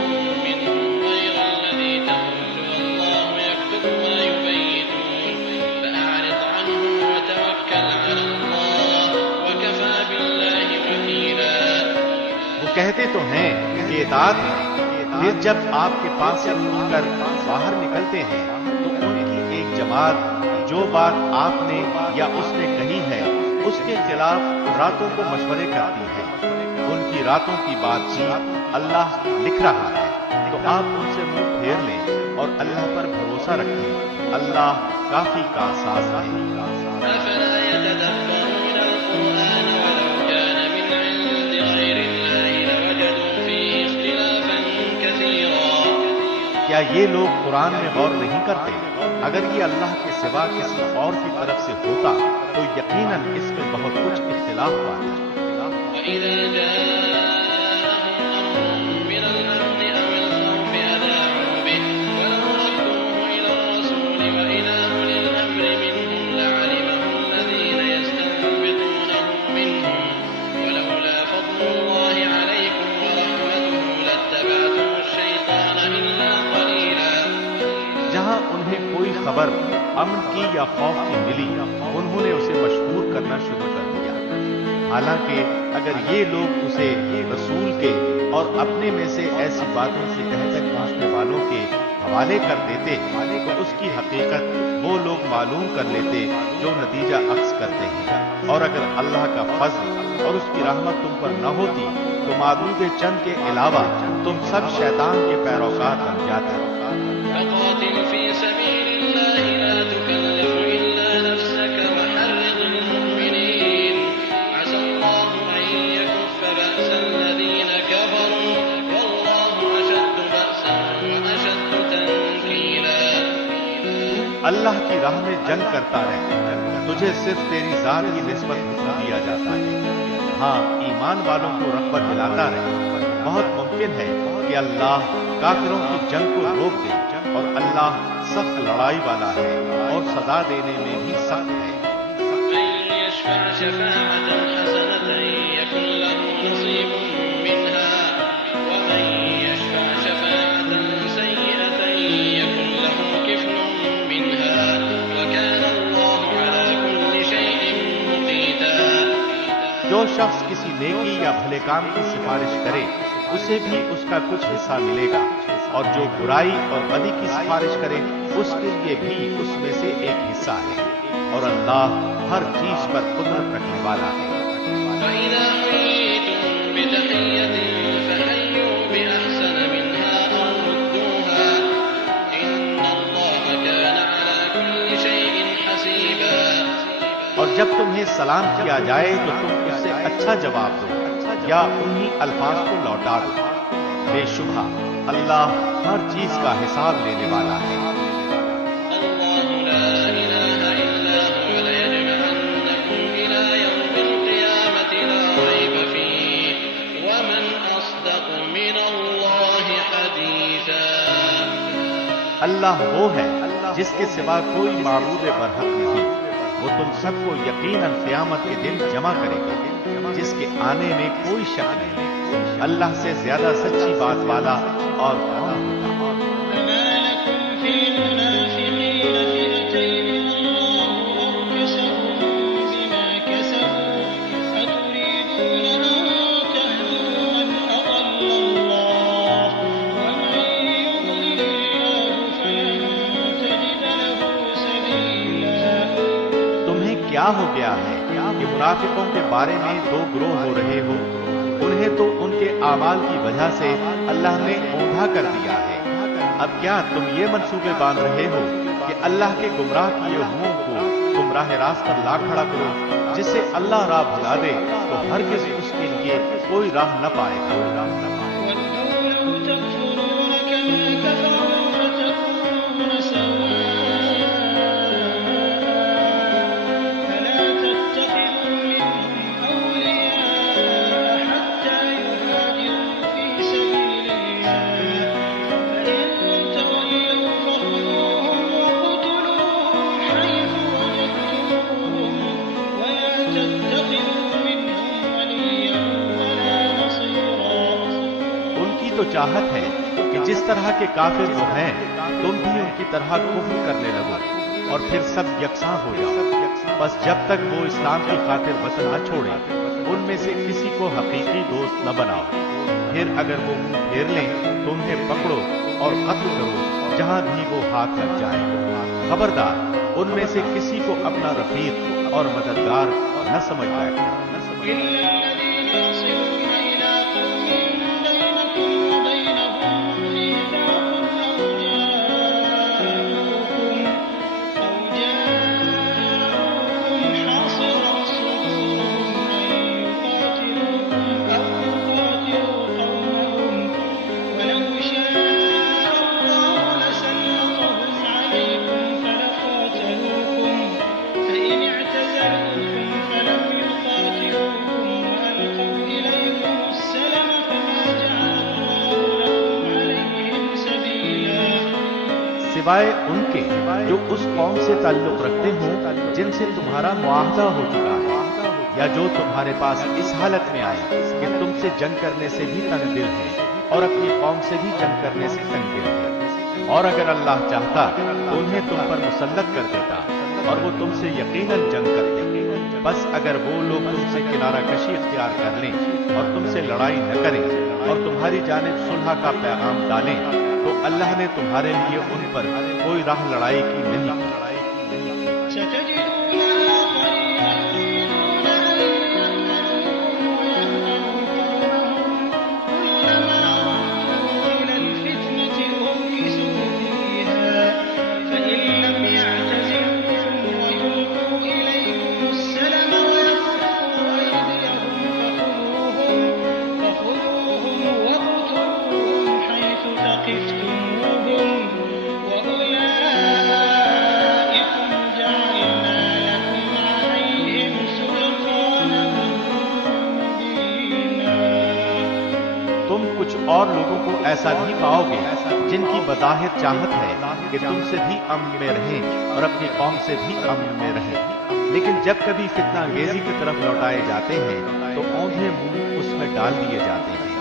منهم غير الذي تقول والله يكتب ما يبيتون فأعرض عنهم وتوكل على الله وكفى بالله وكيلا۔ وہ کہتے تو ہیں کہ اطاعت ہے، پھر جب آپ کے پاس سے اٹھ کر باہر نکلتے ہیں تو ان کی ایک جماعت جو بات آپ نے یا اس نے کہی ہے اس کے خلاف راتوں کو مشورے کرتی ہے۔ ان کی راتوں کی بات چیت اللہ لکھ رہا ہے، تو آپ ان سے منہ پھیر لیں اور اللہ پر بھروسہ رکھیں، اللہ کافی کا ساز ہے۔ أفلا يتدبرون القرآن ولو كان من عند غير الله لوجدوا فيه اختلافا كثيرا۔ کیا یہ لوگ قرآن میں غور نہیں کرتے؟ اگر یہ اللہ کے سوا کسی اور کی طرف سے ہوتا تو یقیناً اس میں بہت کچھ اختلاف پاتے۔ وإذا جاءهم أمر من الأمن أو الخوف أذاعوا به ولو ردوه إلى الرسول وإلى أولي الأمر منهم لعلمه الذين يستنبطونه منهم ولولا فضل الله عليكم ورحمته لاتبعتم الشيطان إلا قليلا۔ جہاں انہیں کوئی خبر امن کی یا خوف کی ملی انہوں نے اسے مشہور کرنا شروع کر دیا، حالانکہ اگر یہ لوگ اسے رسول کے اور اپنے میں سے ایسی باتوں کی تہ تک پہنچنے والوں کے حوالے کر دیتے تو اس کی حقیقت وہ لوگ معلوم کر لیتے جو نتیجہ عکس کرتے ہیں، اور اگر اللہ کا فضل اور اس کی رحمت تم پر نہ ہوتی تو معدود چند کے علاوہ تم سب شیطان کے پیروکار بن جاتے۔ فقاتل في سبيل الله اللہ کی راہ میں جنگ کرتا رہے، تجھے صرف تیری ذات کی نسبت حکم دیا جاتا ہے۔ ہاں، ایمان والوں کو رغبت دلاتا رہے۔ بہت ممکن ہے کہ اللہ کافروں کی جنگ کو روک دے، اور اللہ سخت لڑائی والا ہے اور سزا دینے میں بھی سخت ہے۔ من يشفع شفاعة حسنة يكن له نصيب منها ومن يشفع شفاعة سيئة يكن له كفل منها وكان الله على كل شيء مقيتا۔ جو شخص کسی نیکی یا بھلے کام کی سفارش کرے اسے بھی اس کا کچھ حصہ ملے گا، اور جو برائی اور بدی کی سفارش کرے اس کے لیے بھی اس میں سے ایک حصہ ہے، اور اللہ ہر چیز پر قدرت رکھنے والا ہے۔ وَإِذَا حُيِّيتُم بِتَحِيَّةٍ فَحَيُّوا بِأَحْسَنَ مِنْهَا أَوْ رُدُّوهَا إِنَّ اللَّهَ كَانَ عَلَى كُلِّ شَيْءٍ حَسِيبًا۔ اور جب تمہیں سلام کیا جائے تو تم اس سے اچھا جواب دو یا انہی الفاظ کو لوٹا دو، بے شبہ اللہ ہر چیز کا حساب لینے والا ہے۔ اللہ لا الہ الا هو ليجمعنکم الى یوم القیامة لا ریب فیہ ومن اصدق من اللہ حدیثا۔ اللہ وہ ہے جس کے سوا کوئی معبود برحق نہیں، وہ تم سب کو یقیناً قیامت کے دن جمع کرے گا جس کے آنے میں کوئی شک نہیں۔ اللہ سے زیادہ سچی بات والا اور کون ہوگا؟ فما لکم فی المنافقین فئتین اللہ ارکسهم بما کسبوا اتریدون ان تهدوا من اضل اللہ ومن یضلل اللہ فلن تجد له سبیلا۔ تمہیں کیا ہو گیا ہے کہ منافقوں کے بارے میں دو گروہ ہو رہے ہو؟ انہیں تو ان کے اعمال کی وجہ سے اللہ نے اوندھا کر دیا ہے۔ اب کیا تم یہ منصوبے باندھ رہے ہو کہ اللہ کے گمراہ کیے ہوئوں کو تم راہ راست پر لا کھڑا کرو؟ جسے اللہ راہ بھلا دے تو ہرگز اس کے لیے کوئی راہ نہ پائے گا۔ وَدُّوا لَوْ تَكْفُرُونَ كَمَا كَفَرُوا فَتَكُونُونَ سَوَاءً فَلَا تَتَّخِذُوا مِنْهُمْ أَوْلِيَاءَ حَتَّى يُهَاجِرُوا فِي سَبِيلِ اللَّهِ فَإِن تَوَلَّوْا فَخُذُوهُمْ وَاقْتُلُوهُمْ حَيْثُ وَجَدتُّمُوهُمْ وَلَا تَتَّخِذُوا مِنْهُمْ وَلِيًّا وَلَا نَصِيرًا۔ ان کی تو چاہت ہے کہ جس طرح کے کافر وہ ہیں تم بھی ان کی طرح کفر کرنے لگو اور پھر سب یکساں ہو جاؤ۔ بس جب تک وہ اسلام کی خاطر وطن نہ چھوڑیں ان میں سے کسی کو حقیقی دوست نہ بناؤ۔ پھر اگر وہ منہ پھیر لیں تو انہیں پکڑو اور قتل کرو جہاں بھی وہ ہاتھ لگ جائے۔ خبردار ان میں سے کسی کو اپنا رفیق اور مددگار نہ سمجھ بیٹھنا۔ إلا الذين يصلون إلى قوم بينكم وبينهم ميثاق أو جاءوكم حاصرت صدورهم أن يقاتلوكم أو يقاتلوا قومهم ولو شاء الله لسلطهم عليكم فلقاتلوكم فإن اعتزلوكم فلم يقاتلوكم وألقوا إليكم السلم فما جعل الله لكم عليهم سبيلا۔ سوائے ان کے جو اس قوم سے تعلق رکھتے ہوں جن سے تمہارا معاہدہ ہو چکا ہے، یا جو تمہارے پاس اس حالت میں آئے کہ تم سے جنگ کرنے سے بھی تنگ دل ہے اور اپنی قوم سے بھی جنگ کرنے سے تنگ دل ہے، اور اگر اللہ چاہتا تو انہیں تم پر مسلط کر دیتا اور وہ تم سے یقیناً جنگ کرتے۔ بس اگر وہ لوگ تم سے کنارہ کشی اختیار کر لیں اور تم سے لڑائی نہ کریں اور تمہاری جانب صلح کا پیغام ڈالیں تو اللہ نے تمہارے لیے ان پر کوئی راہ لڑائی کی نہیں۔ ستجدون آخرين يريدون أن يأمنوكم ويأمنوا قومهم كلما ردوا إلى الفتنة أركسوا فيها فإن لم يعتزلوكم ويلقوا إليكم السلم ويكفوا أيديهم فخذوهم واقتلوهم حيث ثقفتموهم وأولئك اور لوگوں کو ایسا بھی پاؤ گے جن کی بظاہر چاہت ہے کہ تم سے بھی امن میں رہیں اور اپنی قوم سے بھی امن میں رہیں، لیکن جب کبھی فتنہ انگیزی کی طرف لوٹائے جاتے ہیں تو اوندھے منہ اس میں ڈال دیے جاتے ہیں۔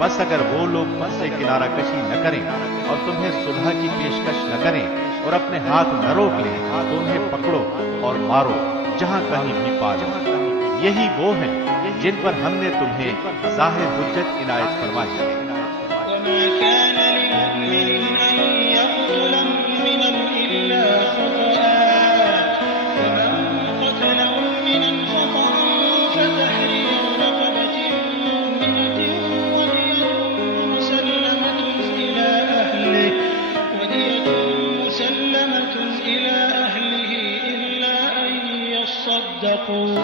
بس اگر وہ لوگ تم سے کنارہ کشی نہ کریں اور تمہیں صلح کی پیشکش نہ کریں اور اپنے ہاتھ نہ روک لیں تو انہیں پکڑو اور مارو جہاں کہیں بھی پالو۔ یہی وہ ہیں جن پر ہم نے تمہیں ظاہر حجت عنایت فرمائی ہے۔ وما كان لمؤمن أن يقتل مؤمنا إلا خطأ، ومن قتل مؤمنا خطأ فتحرير رقبة مؤمنة ودية مسلمة إلى أهله إلا أن يصدقوا،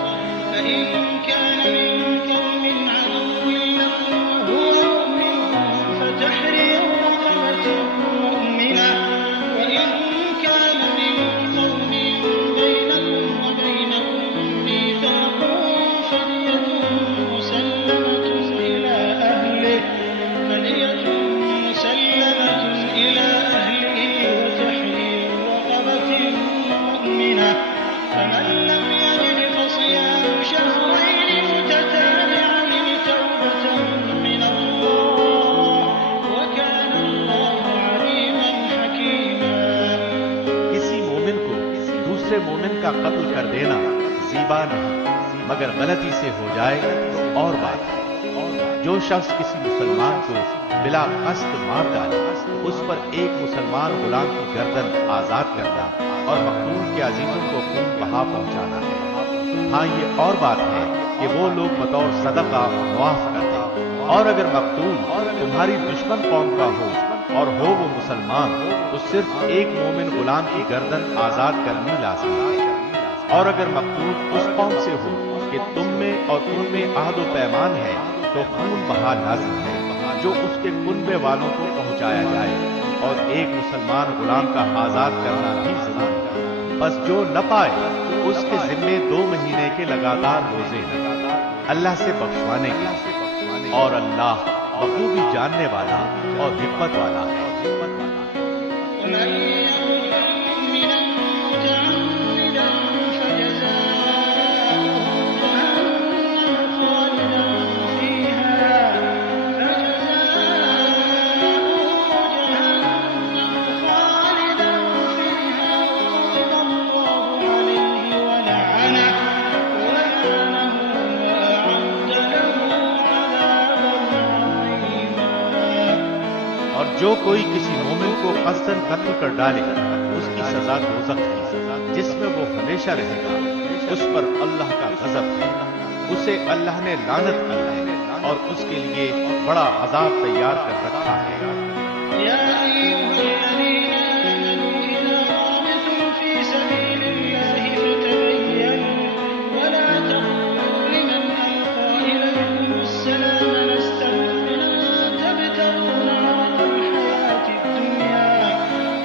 فإن كان من قوم عدو لكم وهو مؤمن فتحرير رقبة مؤمنة، وإن كان من قوم بينكم وبينهم ميثاق فدية مسلمة إلى أهله وتحرير رقبة مؤمنة، فمن لم يجد فصيام شهرين متتابعين توبة من الله، وكان الله عليما حكيما۔ کسی مومن کو دوسرے مومن کا قتل کر دینا زیبا نہیں، مگر غلطی سے ہو جائے تو اور بات ہے۔ جو شخص کسی مسلمان کو بلا قصد مار ڈالے اس پر ایک مسلمان غلام کی گردن آزاد کرنا اور مقتول کے عزیزوں کو خون بہا پہنچانا ہے۔ ہاں یہ اور بات ہے کہ وہ لوگ بطور صدقہ معاف کر دیں، اور اگر مقتول تمہاری دشمن قوم کا ہو اور ہو وہ مسلمان تو صرف ایک مومن غلام کی گردن آزاد کرنی لازمی ہے۔ اور اگر مقتول اس قوم سے ہو کہ تم میں اور ان میں عہد و پیمان ہے تو خون بہا لازم ہے جو اس کے کنبے والوں کو پہنچایا جائے، اور ایک مسلمان غلام کا آزاد کرنا بھی ضروری ہے۔ بس جو نہ پائے اس کے ذمے 2 مہینے کے لگاتار روزے ہیں اللہ سے بخشوانے کے، اور اللہ بخوبی جاننے والا اور حکمت والا ہے۔ ومن يقتل مؤمنا متعمدا فجزاؤه جهنم خالدا فيها وغضب الله عليه ولعنه وأعد له عذابا عظيما۔ اور جو کوئی کسی مومن کو قصداً قتل کر ڈالے اس کی سزا دوزخ ہے جس میں وہ ہمیشہ رہے گا، اس پر اللہ کا غضب ہے، اسے اللہ نے لعنت کی ہے اور اس کے لیے بڑا عذاب تیار کر رکھا ہے۔ يا أيها الذين آمنوا إذا ضربتم في سبيل الله فتبينوا ولا تقولوا لمن ألقى إليكم السلام لست مؤمنا تبتغون عرض الحياة الدنيا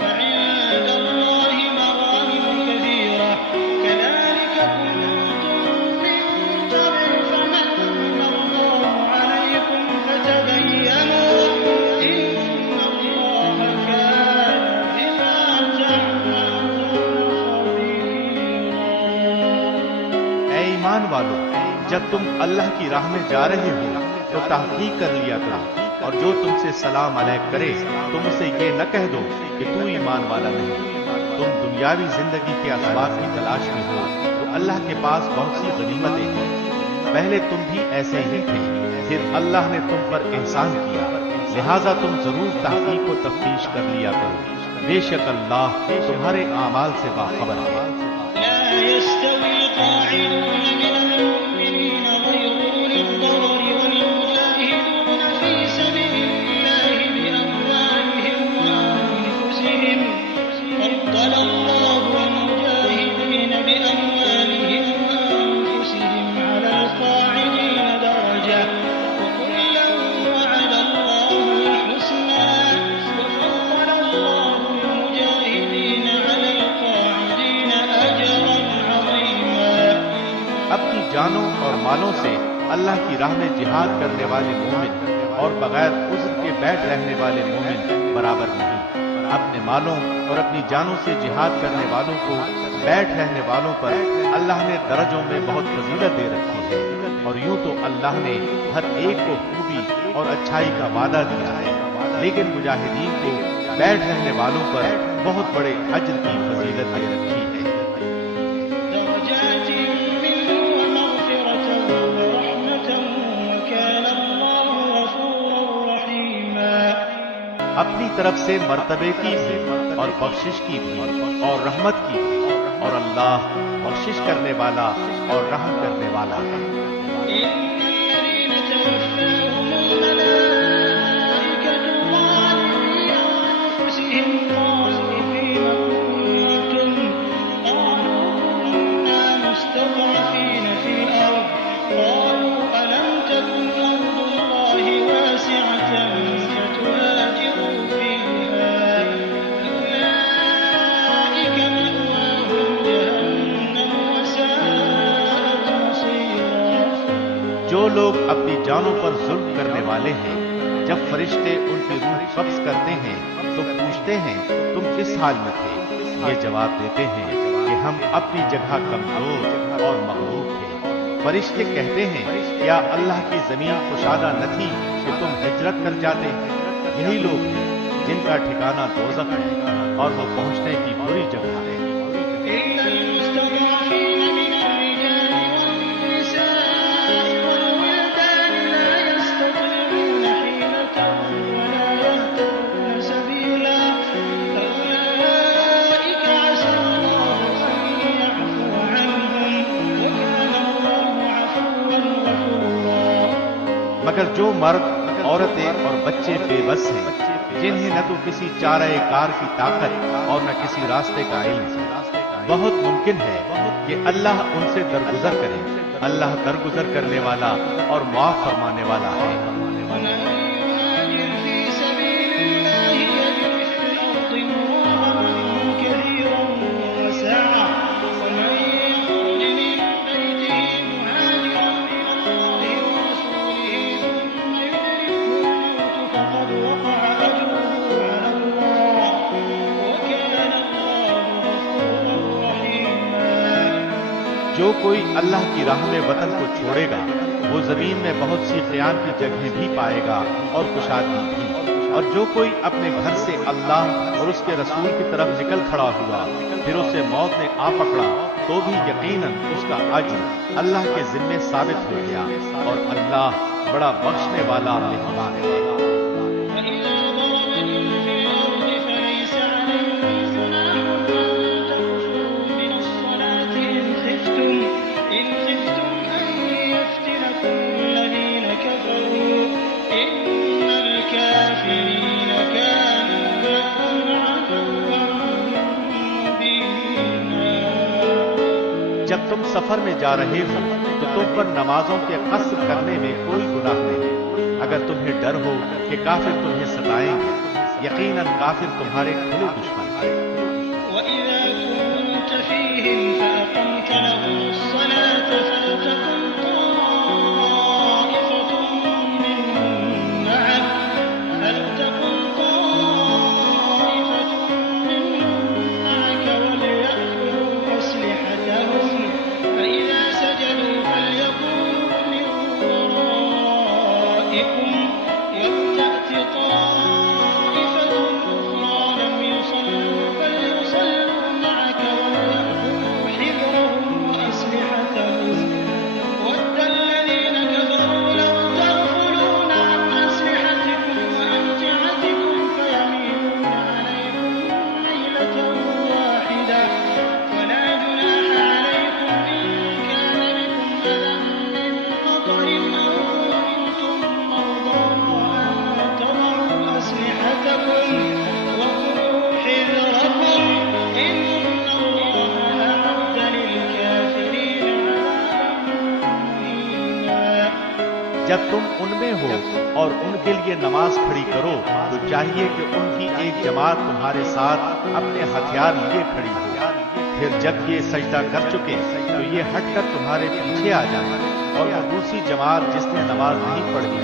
فعند الله مغانم كثيرة كذلك كنتم من قبل فمن الله عليكم فتبينوا إن الله كان بما تعملون خبيرا۔ اے ایمان والو، جب تم اللہ کی راہ میں جا رہے ہو تو تحقیق کر لیا کرو، اور جو تم سے سلام علیک کرے تم اسے یہ نہ کہہ دو کہ تو ایمان والا نہیں۔ تم دنیاوی زندگی کے اسباب کی تلاش میں ہو تو اللہ کے پاس بہت سی غنیمتیں ہیں، پہلے تم بھی ایسے ہی تھے، پھر اللہ نے تم پر احسان کیا، لہٰذا تم ضرور تحقیق و تفتیش کر لیا کرو، بے شک اللہ تمہارے اعمال سے باخبر ہے۔ لا يستوي القاعدون من المؤمنين غير أولي الضرر والمجاهدون في سبيل الله بأموالهم وأنفسهم، فضل الله المجاهدين بأموالهم وأنفسهم على القاعدين درجة، وكلا وعد الله الحسنى، وفضل الله المجاهدين على القاعدين أجرا عظيما۔ اپنی جانوں اور مالوں سے اللہ کی راہ میں جہاد کرنے والے مومن اور بغیر عذر کے بیٹھ رہنے والے مومن برابر نہیں۔ اپنے مالوں اور اپنی جانوں سے جہاد کرنے والوں کو بیٹھ رہنے والوں پر اللہ نے درجوں میں بہت فضیلت دے رکھی ہے، اور یوں تو اللہ نے ہر ایک کو خوبی اور اچھائی کا وعدہ دیا ہے، لیکن مجاہدین کو بیٹھ رہنے والوں پر بہت بڑے اجر کی فضیلت دے رکھی ہے۔ درجات منه ومغفرة ورحمة وكان الله غفورا رحيما۔ اپنی طرف سے مرتبے کی بھی اور بخشش کی بھی اور رحمت کی بھی، اور اللہ بخشش کرنے والا اور رحم کرنے والا ہے۔ إن الذين توفاهم الملائكة ظالمي أنفسهم قالوا فيم كنتم قالوا كنا مستضعفين في الأرض قالوا ألم تكن أرض الله واسعة فتهاجروا فيها أولئك مأواهم جهنم وساءت مصيرا۔ جو لوگ اپنی جانوں پر ظلم کرنے والے ہیں، جب فرشتے ان کی روح قبض کرتے ہیں تو پوچھتے ہیں تم کس حال میں تھے؟ یہ جواب دیتے ہیں کہ ہم اپنی جگہ کمزور اور مغلوب تھے۔ فرشتے کہتے ہیں کیا اللہ کی زمین کشادہ نہ تھی کہ تم ہجرت کر جاتے؟ یہی لوگ ہیں جن کا ٹھکانہ دوزخ ہے اور وہ پہنچنے کی بری جگہ ہے۔ إلا المستضعفين من الرجال والنساء والولدان لا يستطيعون حيلة ولا يهتدون سبيلا فأولئك عسى الله أن يعفو عنهم وكان الله عفوا غفورا۔ مگر جو مرد، عورتیں اور بچے بے بس ہیں، جنہیں نہ تو کسی چارہ کار کی طاقت اور نہ کسی راستے کا علم، بہت ممکن ہے کہ اللہ ان سے درگزر کرے۔ اللہ درگزر کرنے والا اور معاف فرمانے والا ہے۔ ومن يهاجر في سبيل الله يجد في الأرض مراغما كثيرا وسعة ومن يخرج من بيته مهاجرا إلى الله ورسوله ثم يدركه الموت فقد وقع أجره على الله وكان الله غفورا رحيما۔ جو کوئی اللہ کی راہ میں وطن کو چھوڑے گا وہ زمین میں بہت سی قیام کی جگہیں بھی پائے گا اور کشادگی بھی، اور جو کوئی اپنے گھر سے اللہ اور اس کے رسول کی طرف نکل کھڑا ہوا پھر اسے موت نے آ پکڑا تو بھی یقیناً اس کا اجر اللہ کے ذمے ثابت ہو گیا، اور اللہ بڑا بخشنے والا مہربان ہے۔ وإذا ضربتم في الأرض فليس عليكم جناح أن تقصروا من الصلاة إن خفتم أن يفتنكم الذين كفروا إن الكافرين كانوا لكم عدوا مبينا۔ جب تم سفر میں جا رہے ہو تو تم پر نمازوں کے قصر کرنے میں کوئی گناہ نہیں، اگر تمہیں ڈر ہو کہ کافر تمہیں ستائیں گے، یقیناً کافر تمہارے کھلے دشمن ہیں۔ وإذا كنت فيهم فأقمت لهم الصلاة فلتكن طائفة منهم معك وليأخذوا أسلحتهم فإذا سجدوا فليكونوا من ورائكم ولتأت طائفة أخرى لم يصلوا فليصلوا معك وليأخذوا حذرهم وأسلحتهم ود الذين كفروا لو تغفلون عن أسلحتكم وأمتعتكم فيميلون عليكم ميلة واحدة فلا جناح عليكم إن كان بكم أذى من مطر أو كنتم مرضى أن تضعوا أسلحتكم وخذوا حذركم إن الله أعد للكافرين عذابا مهينا۔ جب تم ان میں ہو اور ان کے لیے نماز کھڑی کرو تو چاہیے کہ ان کی ایک جماعت تمہارے ساتھ اپنے ہتھیار لیے کھڑی ہو، پھر جب یہ سجدہ کر چکے تو یہ ہٹ کر تمہارے پیچھے آ جائیں، اور وہ دوسری جماعت جس نے نماز نہیں پڑھی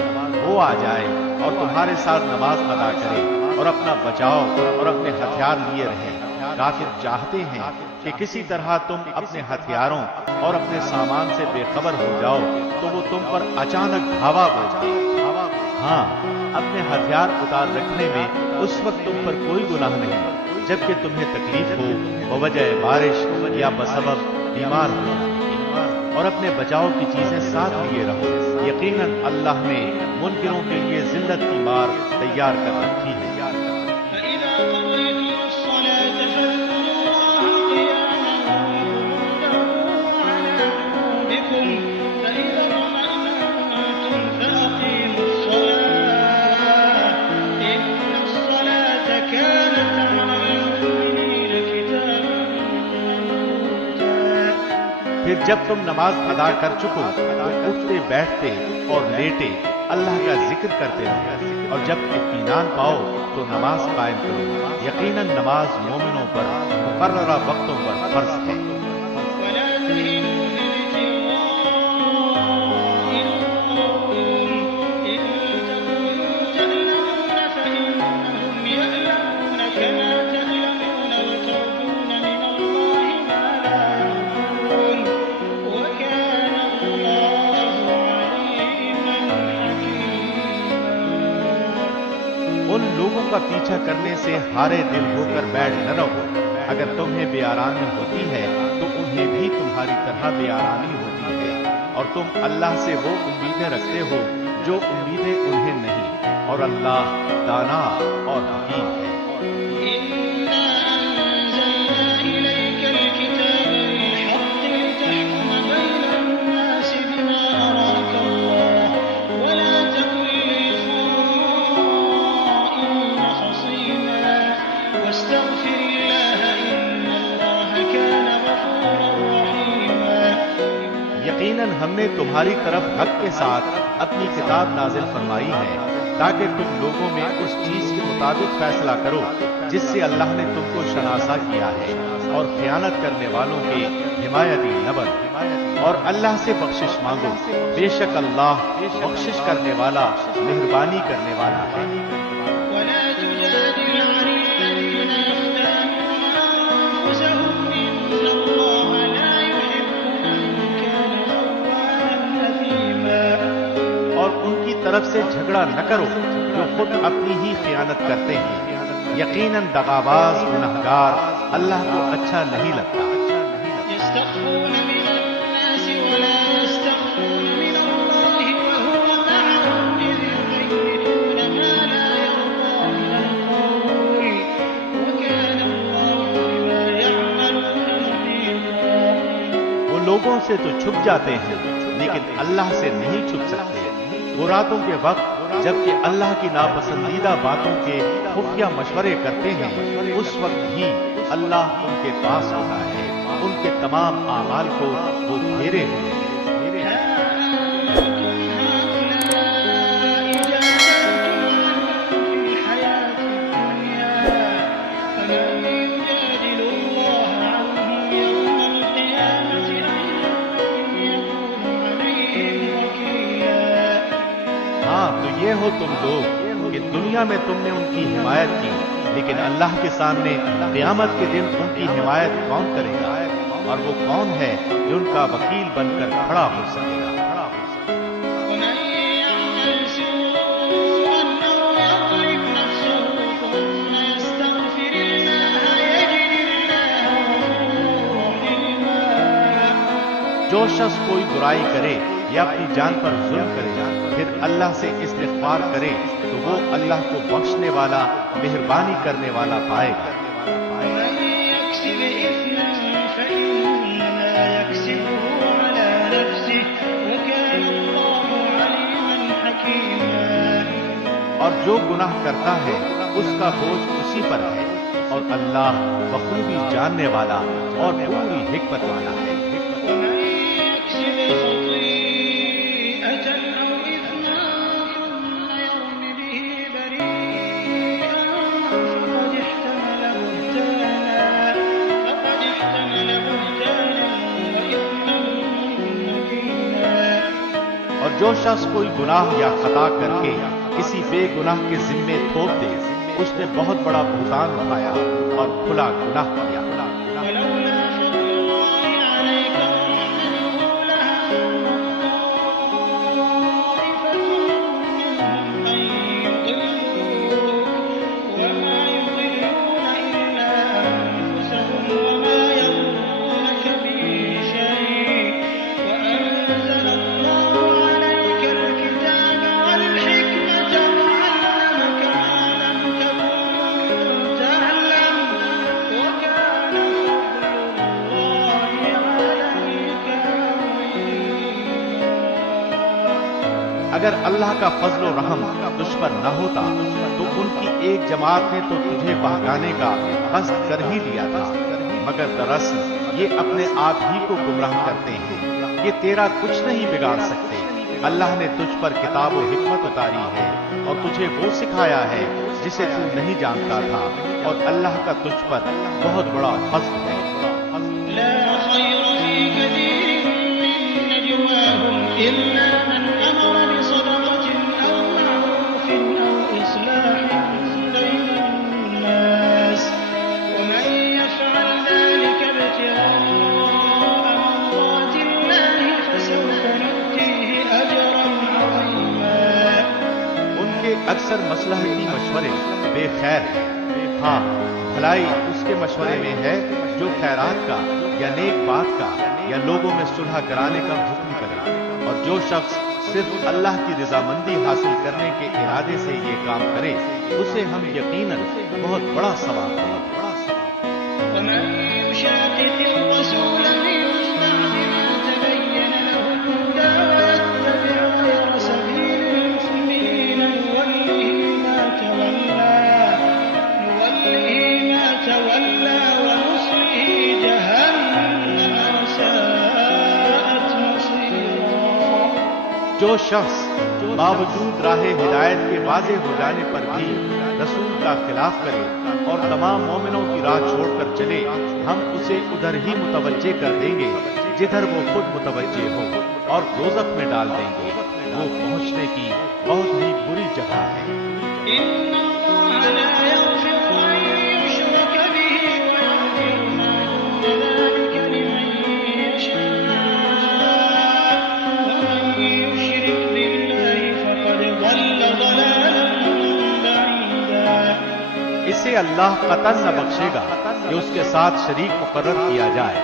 وہ آ جائے اور تمہارے ساتھ نماز ادا کرے اور اپنا بچاؤ اور اپنے ہتھیار لیے رہے۔ کافر چاہتے ہیں کہ کسی طرح تم اپنے ہتھیاروں اور اپنے سامان سے بے خبر ہو جاؤ تو وہ تم پر اچانک دھاوا بوجھ دے۔ ہاں، اپنے ہتھیار اتار رکھنے میں اس وقت تم پر کوئی گناہ نہیں جبکہ تمہیں تکلیف ہو بوجہ بارش یا بسبب بیمار ہونا، اور اپنے بچاؤ کی چیزیں ساتھ لیے رہو۔ یقیناً اللہ نے منکروں کے لیے ذلت کی مار تیار کر رکھی ہے۔ فإذا قضيتم الصلاة فاذكروا الله قياما وقعودا وعلى جنوبكم فإذا اطمأننتم فأقيموا الصلاة إن الصلاة كانت على المؤمنين كتابا موقوتا۔ پھر جب تم نماز ادا کر چکو تو اٹھتے بیٹھتے اور لیٹے اللہ کا ذکر کرتے رہو، اور جب اطمینان پاؤ تو نماز قائم کرو۔ یقیناً نماز مومنوں پر مقررہ وقتوں پر فرض ہے۔ ولا تهنوا في ابتغاء القوم إن تكونوا تألمون فإنهم يألمون كما تألمون وترجون من الله ما لا يرجون وكان الله عليما حكيما۔ ان لوگوں کا پیچھا کرنے سے ہارے دل ہو کر بیٹھ نہ رہو۔ اگر تمہیں بے آرامی ہوتی ہے تو انہیں بھی تمہاری طرح بے آرامی ہوتی ہے، اور تم اللہ سے وہ امیدیں رکھتے ہو جو امیدیں انہیں نہیں، اور اللہ دانا اور حکیم ہے۔ إنا أنزلنا إليك الكتاب بالحق لتحكم بين الناس بما أراك الله ولا تكن للخائنين خصيما واستغفر الله إن الله كان غفورا رحيما۔ یقیناً ہم نے تمہاری طرف حق کے ساتھ اپنی کتاب نازل فرمائی ہے تاکہ تم لوگوں میں اس چیز کے مطابق فیصلہ کرو جس سے اللہ نے تم کو شناسا کیا ہے، اور خیانت کرنے والوں کے حمایتی نہ بنو، اور اللہ سے بخشش مانگو، بے شک اللہ بخشش کرنے والا مہربانی کرنے والا ہے۔ ولا تجادل عن الذين يختانون أنفسهم إن الله لا يحب من كان خوانا أثيما۔ اور ان کی طرف سے جھگڑا نہ کرو جو خود اپنی ہی خیانت کرتے ہیں، یقیناً دغاباز گنہگار اللہ کو اچھا نہیں لگتا۔ يستخفون من الناس ولا يستخفون من الله وهو معهم إذ يبيتون ما لا يرضى من القول وكان الله بما يعملون محيطا۔ وہ لوگوں سے تو چھپ جاتے ہیں لیکن اللہ سے نہیں چھپ سکتے۔ وہ راتوں کے وقت جبکہ اللہ کی ناپسندیدہ باتوں کے خفیہ مشورے کرتے ہیں، اس وقت بھی اللہ ان کے پاس ہوتا ہے، ان کے تمام اعمال کو وہ گھیرے ہوئے ہیں۔ ها أنتم هؤلاء جادلتم عنهم في الحياة الدنيا فمن يجادل الله عنهم يوم القيامة أم يكون عليهم وكيلا۔ ہاں تو یہ ہو تم لوگ کہ دنیا میں تم نے ان کی حمایت کی، لیکن اللہ کے سامنے قیامت کے دن ان کی حمایت کون کرے گا، اور وہ کون ہے جو ان کا وکیل بن کر کھڑا ہو سکے گا۔ ومن يعمل سوءا أو يظلم نفسه ثم يستغفر الله يجد الله غفورا رحيما۔ جو شخص کوئی برائی کرے یا اپنی جان پر ظلم کرے پھر اللہ سے استغفار کرے تو وہ اللہ کو بخشنے والا مہربانی کرنے والا پائے گا۔ ومن يكسب إثما فإنما يكسبه على نفسه وكان الله عليما حكيما۔ اور جو گناہ کرتا ہے اس کا بوجھ اسی پر ہے، اور اللہ بخوبی جاننے والا اور پوری حکمت والا ہے۔ ومن يكسب خطيئة أو إثما ثم يرم به بريئا فقد احتمل بهتانا وإثما مبينا۔ اور جو شخص کوئی گناہ یا خطا کر کے کسی بے گناہ کے ذمے تھوپ دے، اس نے بہت بڑا بہتان اٹھایا اور کھلا گناہ کیا۔ ولولا فضل الله عليك ورحمته لهم طائفة منهم أن يضلوك وما يضلون إلا أنفسهم وما يضرونك من شيء وأنزل الله عليك الكتاب والحكمة وعلمك ما لم تكن تعلم وكان فضل الله عليك عظيما۔ اگر اللہ کا فضل و رحم تجھ پر نہ ہوتا تو ان کی ایک جماعت نے تو تجھے بہکانے کا قصد کر ہی لیا تھا، مگر دراصل یہ اپنے آپ ہی کو گمراہ کرتے ہیں، یہ تیرا کچھ نہیں بگاڑ سکتے۔ اللہ نے تجھ پر کتاب و حکمت اتاری ہے اور تجھے وہ سکھایا ہے جسے تو نہیں جانتا تھا، اور اللہ کا تجھ پر بہت بڑا فضل ہے۔ لا خير في كثير من نجواهم إلا من أمر بصدقة أو معروف أو إصلاح بين الناس ومن يفعل ذلك ابتغاء مرضات الله فسوف نؤتيه أجرا عظيما۔ ان کے اکثر مصلحتی مشورے بے خیر ہیں، ہاں بھلائی اس کے مشورے میں ہے جو خیرات کا یا نیک بات کا یا لوگوں میں صلح کرانے کا حکم کرے، اور جو شخص صرف اللہ کی رضامندی حاصل کرنے کے ارادے سے یہ کام کرے اسے ہم یقیناً بہت بڑا ثواب دیں گے۔ ومن يشاقق الرسول من بعد ما تبين له الهدى ويتبع غير سبيل المؤمنين نوله ما تولى ونصله جهنم وساءت مصيرا۔ جو شخص باوجود راہ ہدایت کے واضح ہو جانے پر بھی رسول کا خلاف کرے اور تمام مومنوں کی راہ چھوڑ کر چلے، ہم اسے ادھر ہی متوجہ کر دیں گے جدھر وہ خود متوجہ ہو، اور دوزخ میں ڈال دیں گے، وہ پہنچنے کی بہت ہی بری جگہ ہے۔ إن الله لا يغفر أن يشرك به ويغفر ما دون ذلك لمن يشاء ومن يشرك بالله فقد ضل ضلالا بعيدا۔ اسے اللہ قطعاً نہ بخشے گا کہ اس کے ساتھ شریک مقرر کیا جائے،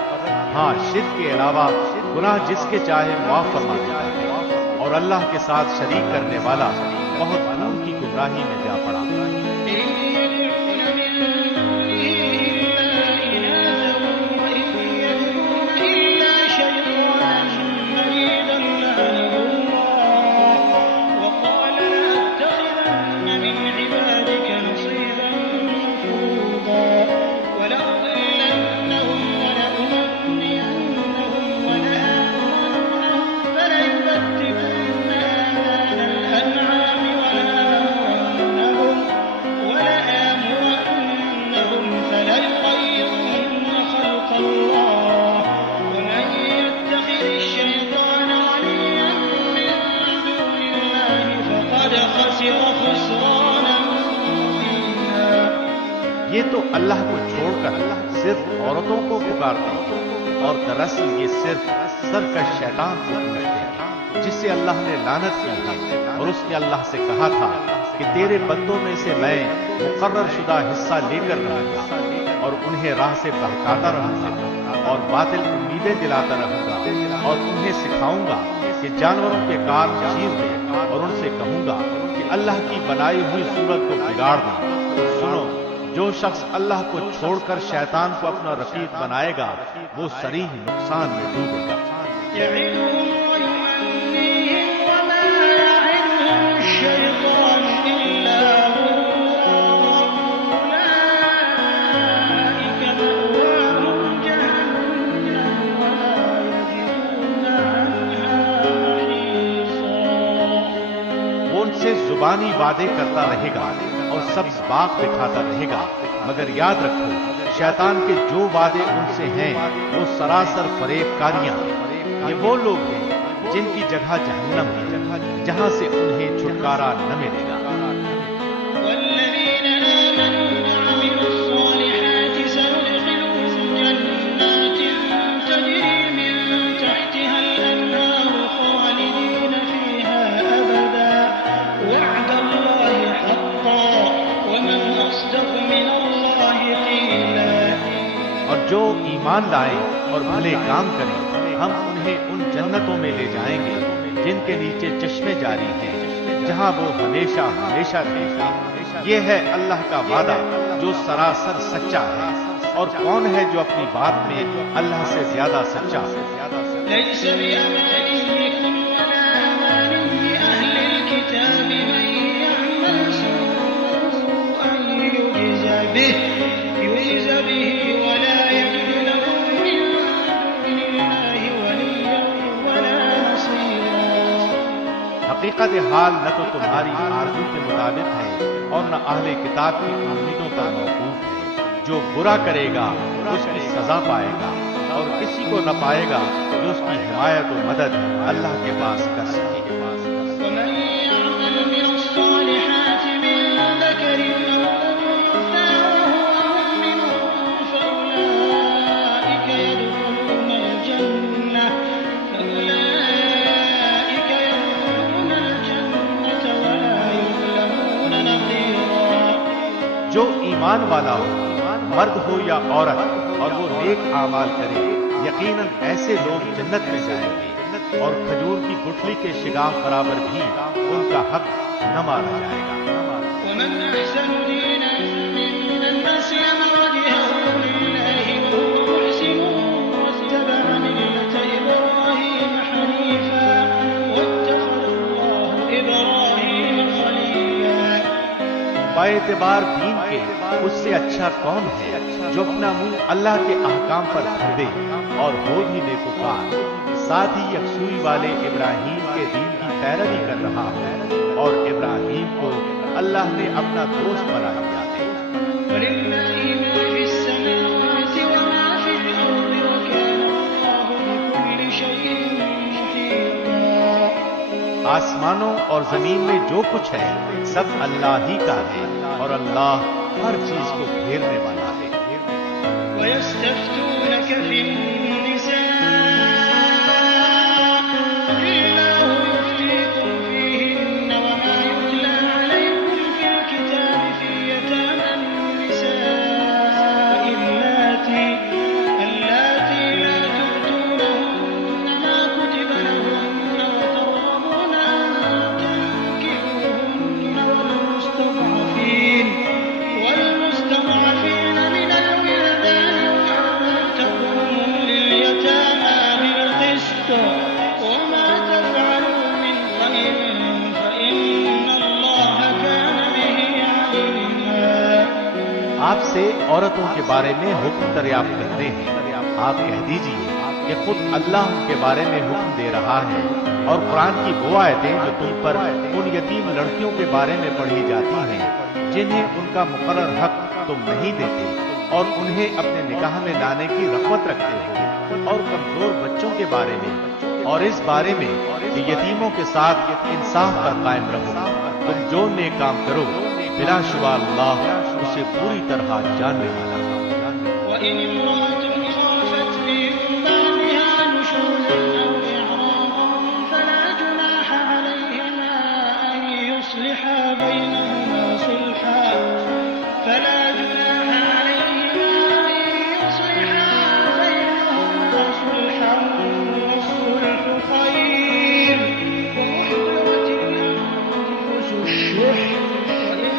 ہاں شرک کے علاوہ گناہ جس کے چاہے معاف فرما دیتا ہے، اور اللہ کے ساتھ شریک کرنے والا بہت دور کی گمراہی میں جا پڑا۔ إن يدعون من دونه إلا إناثا وإن يدعون إلا شيطانا مريدا لعنه الله وقال لأتخذن من عبادك نصيبا مفروضا ولأضلنهم ولأمنينهم ولآمرنهم فليبتكن آذان الأنعام ولآمرنهم فليغيرن خلق الله ومن يتخذ الشيطان وليا من دون الله فقد خسر خسرانا مبينا۔ یہ تو اللہ کو چھوڑ کر صرف عورتوں کو پکارتے ہیں، اور دراصل یہ صرف سرکش شیطان کو پوچھتے ہیں جس سے اللہ نے لعنت کی ہے، اور اس نے اللہ سے کہا تھا کہ تیرے بندوں میں سے میں مقرر شدہ حصہ لے کر رہوں گا اور انہیں راہ سے بہکاتا رہوں گا اور باطل امیدیں دلاتا رہوں گا، اور انہیں سکھاؤں گا کہ جانوروں کے کار چیر دیں، اور ان سے کہوں گا کہ اللہ کی بنائی ہوئی صورت کو بگاڑ دیں۔ سنو، جو شخص اللہ کو چھوڑ کر شیطان کو اپنا رفیق بنائے گا وہ صریح نقصان میں ڈوبے گا۔ يعدهم ويمنيهم وما يعدهم الشيطان إلا غرورا أولئك مأواهم جهنم ولا يجدون عنها محيصا۔ وہ ان سے زبانی وعدے کرتا رہے گا اور سبز باغ دکھاتا رہے گا، مگر یاد رکھو شیطان کے جو وعدے ان سے ہیں وہ سراسر فریب کاریاں ہیں۔ یہ وہ لوگ ہیں جن کی جگہ جہنم ہے، جہاں سے انہیں چھٹکارا نہ ملے گا۔ والذين آمنوا وعملوا الصالحات سندخلهم جنات تجري من تحتها الأنهار خالدين فيها أبدا وعد الله حقا ومن أصدق من الله قيلا۔ اور جو ایمان لائیں اور بھلے کام کریں ہم انہیں ان جنتوں میں لے جائیں گے جن کے نیچے چشمے جاری ہیں، جہاں وہ ہمیشہ ہمیشہ رہیں گے۔ یہ ہے اللہ کا وعدہ جو سراسر سچا ہے، اور کون ہے جو اپنی بات میں اللہ سے زیادہ سچا ہے؟ ليس بأمانيكم ولا أماني أهل الكتاب من يعمل سوءا يجز به ولا يجد له من دون الله وليا ولا نصيرا۔ حقیقت حال نہ تو تمہاری آرزو کے مطابق ہے اور نہ اہل کتاب کی امیدوں پر موقوف ہے۔ جو برا کرے گا اس کی سزا پائے گا، اور کسی کو نہ پائے گا جو اس کی حمایت و مدد اللہ کے پاس کر سکے۔ ومن يعمل من الصالحات من ذكر أو أنثى وهو مؤمن فأولئك يدخلون الجنة ولا يظلمون نقيرا۔ جو ایمان والا ہو، مرد ہو یا عورت، اور وہ نیک اعمال کرے، یقیناً ایسے لوگ جنت میں جائیں گے، اور کھجور کی گٹھلی کے شگاف برابر بھی ان کا حق نہ مارا جائے گا۔ ومن أحسن دينا ممن أسلم وجهه لله وهو محسن واتبع ملة إبراهيم حنيفا واتخذ الله إبراهيم خليلا۔ باعتبار دین کے اس سے اچھا کون ہے جو اپنا منہ اللہ کے احکام پر دھر دے اور ہو بھی نیکوکار، ساتھ ہی یکسوئی والے ابراہیم کے دین کی پیروی کر رہا ہے، اور ابراہیم کو اللہ نے اپنا دوست بنا لیا ہے۔ ولله ما في السماوات وما في الأرض وكان الله بكل شيء محيطا۔ آسمانوں اور زمین میں جو کچھ ہے سب اللہ ہی کا ہے، اور اللہ ہر چیز کو گھیرنے والا ہے۔ ويستفتونك في النساء قل الله يفتيكم فيهن وما يتلى عليكم في الكتاب في يتامى النساء اللاتي لا تؤتونهن ما كتب لهن وترغبون أن تنكحوهن والمستضعفين من الولدان وأن تقوموا لليتامى بالقسط وما تفعلوا من خير فإن الله كان به عليما۔ آپ سے عورتوں کے بارے میں حکم دریافت کرتے ہیں، آپ کہہ دیجئے کہ خود اللہ ان کے بارے میں حکم دے رہا ہے، اور قرآن کی وہ آیتیں جو تم پر ان یتیم لڑکیوں کے بارے میں پڑھی جاتی ہیں جنہیں ان کا مقرر حق تم نہیں دیتے، اور انہیں اپنے نکاح میں لانے کی رغبت رکھتے ہو، اور کمزور بچوں کے بارے میں، اور اس بارے میں کہ یتیموں کے ساتھ انصاف پر قائم رہو۔ تم جو نیک کام کرو بلا شبہ اللہ اسے پوری طرح جاننے والا ہے۔ وإن امرأة خافت من بعدها نشوزا أو إعراضا فلا جناح عليهما أن يصلحا بينهما صلحا والصلح خير وأحضرت الأنفس الشح وإن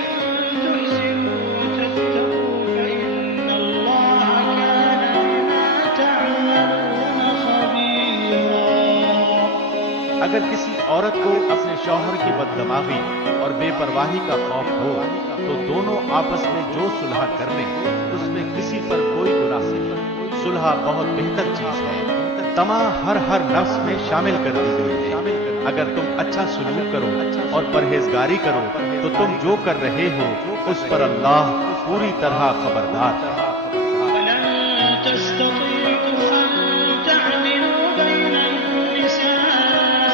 تحسنوا وتتقوا فإن الله كان بما تعملون خبيرا۔ اگر کسی عورت کو اپنے شوہر کی بددماغی اور بے پرواہی کا خوف ہو تو دونوں آپس میں جو صلح کر لیں اس میں کسی پر کوئی گناہ نہیں۔ صلح بہت بہتر چیز ہے، طمع ہر نفس میں شامل کر دی گئی ہے۔ اگر تم اچھا سلوک کرو اور پرہیزگاری کرو تو تم جو کر رہے ہو اس پر اللہ پوری طرح خبردار ہے۔ فلن تستطيعوا أن تعدلوا بين النساء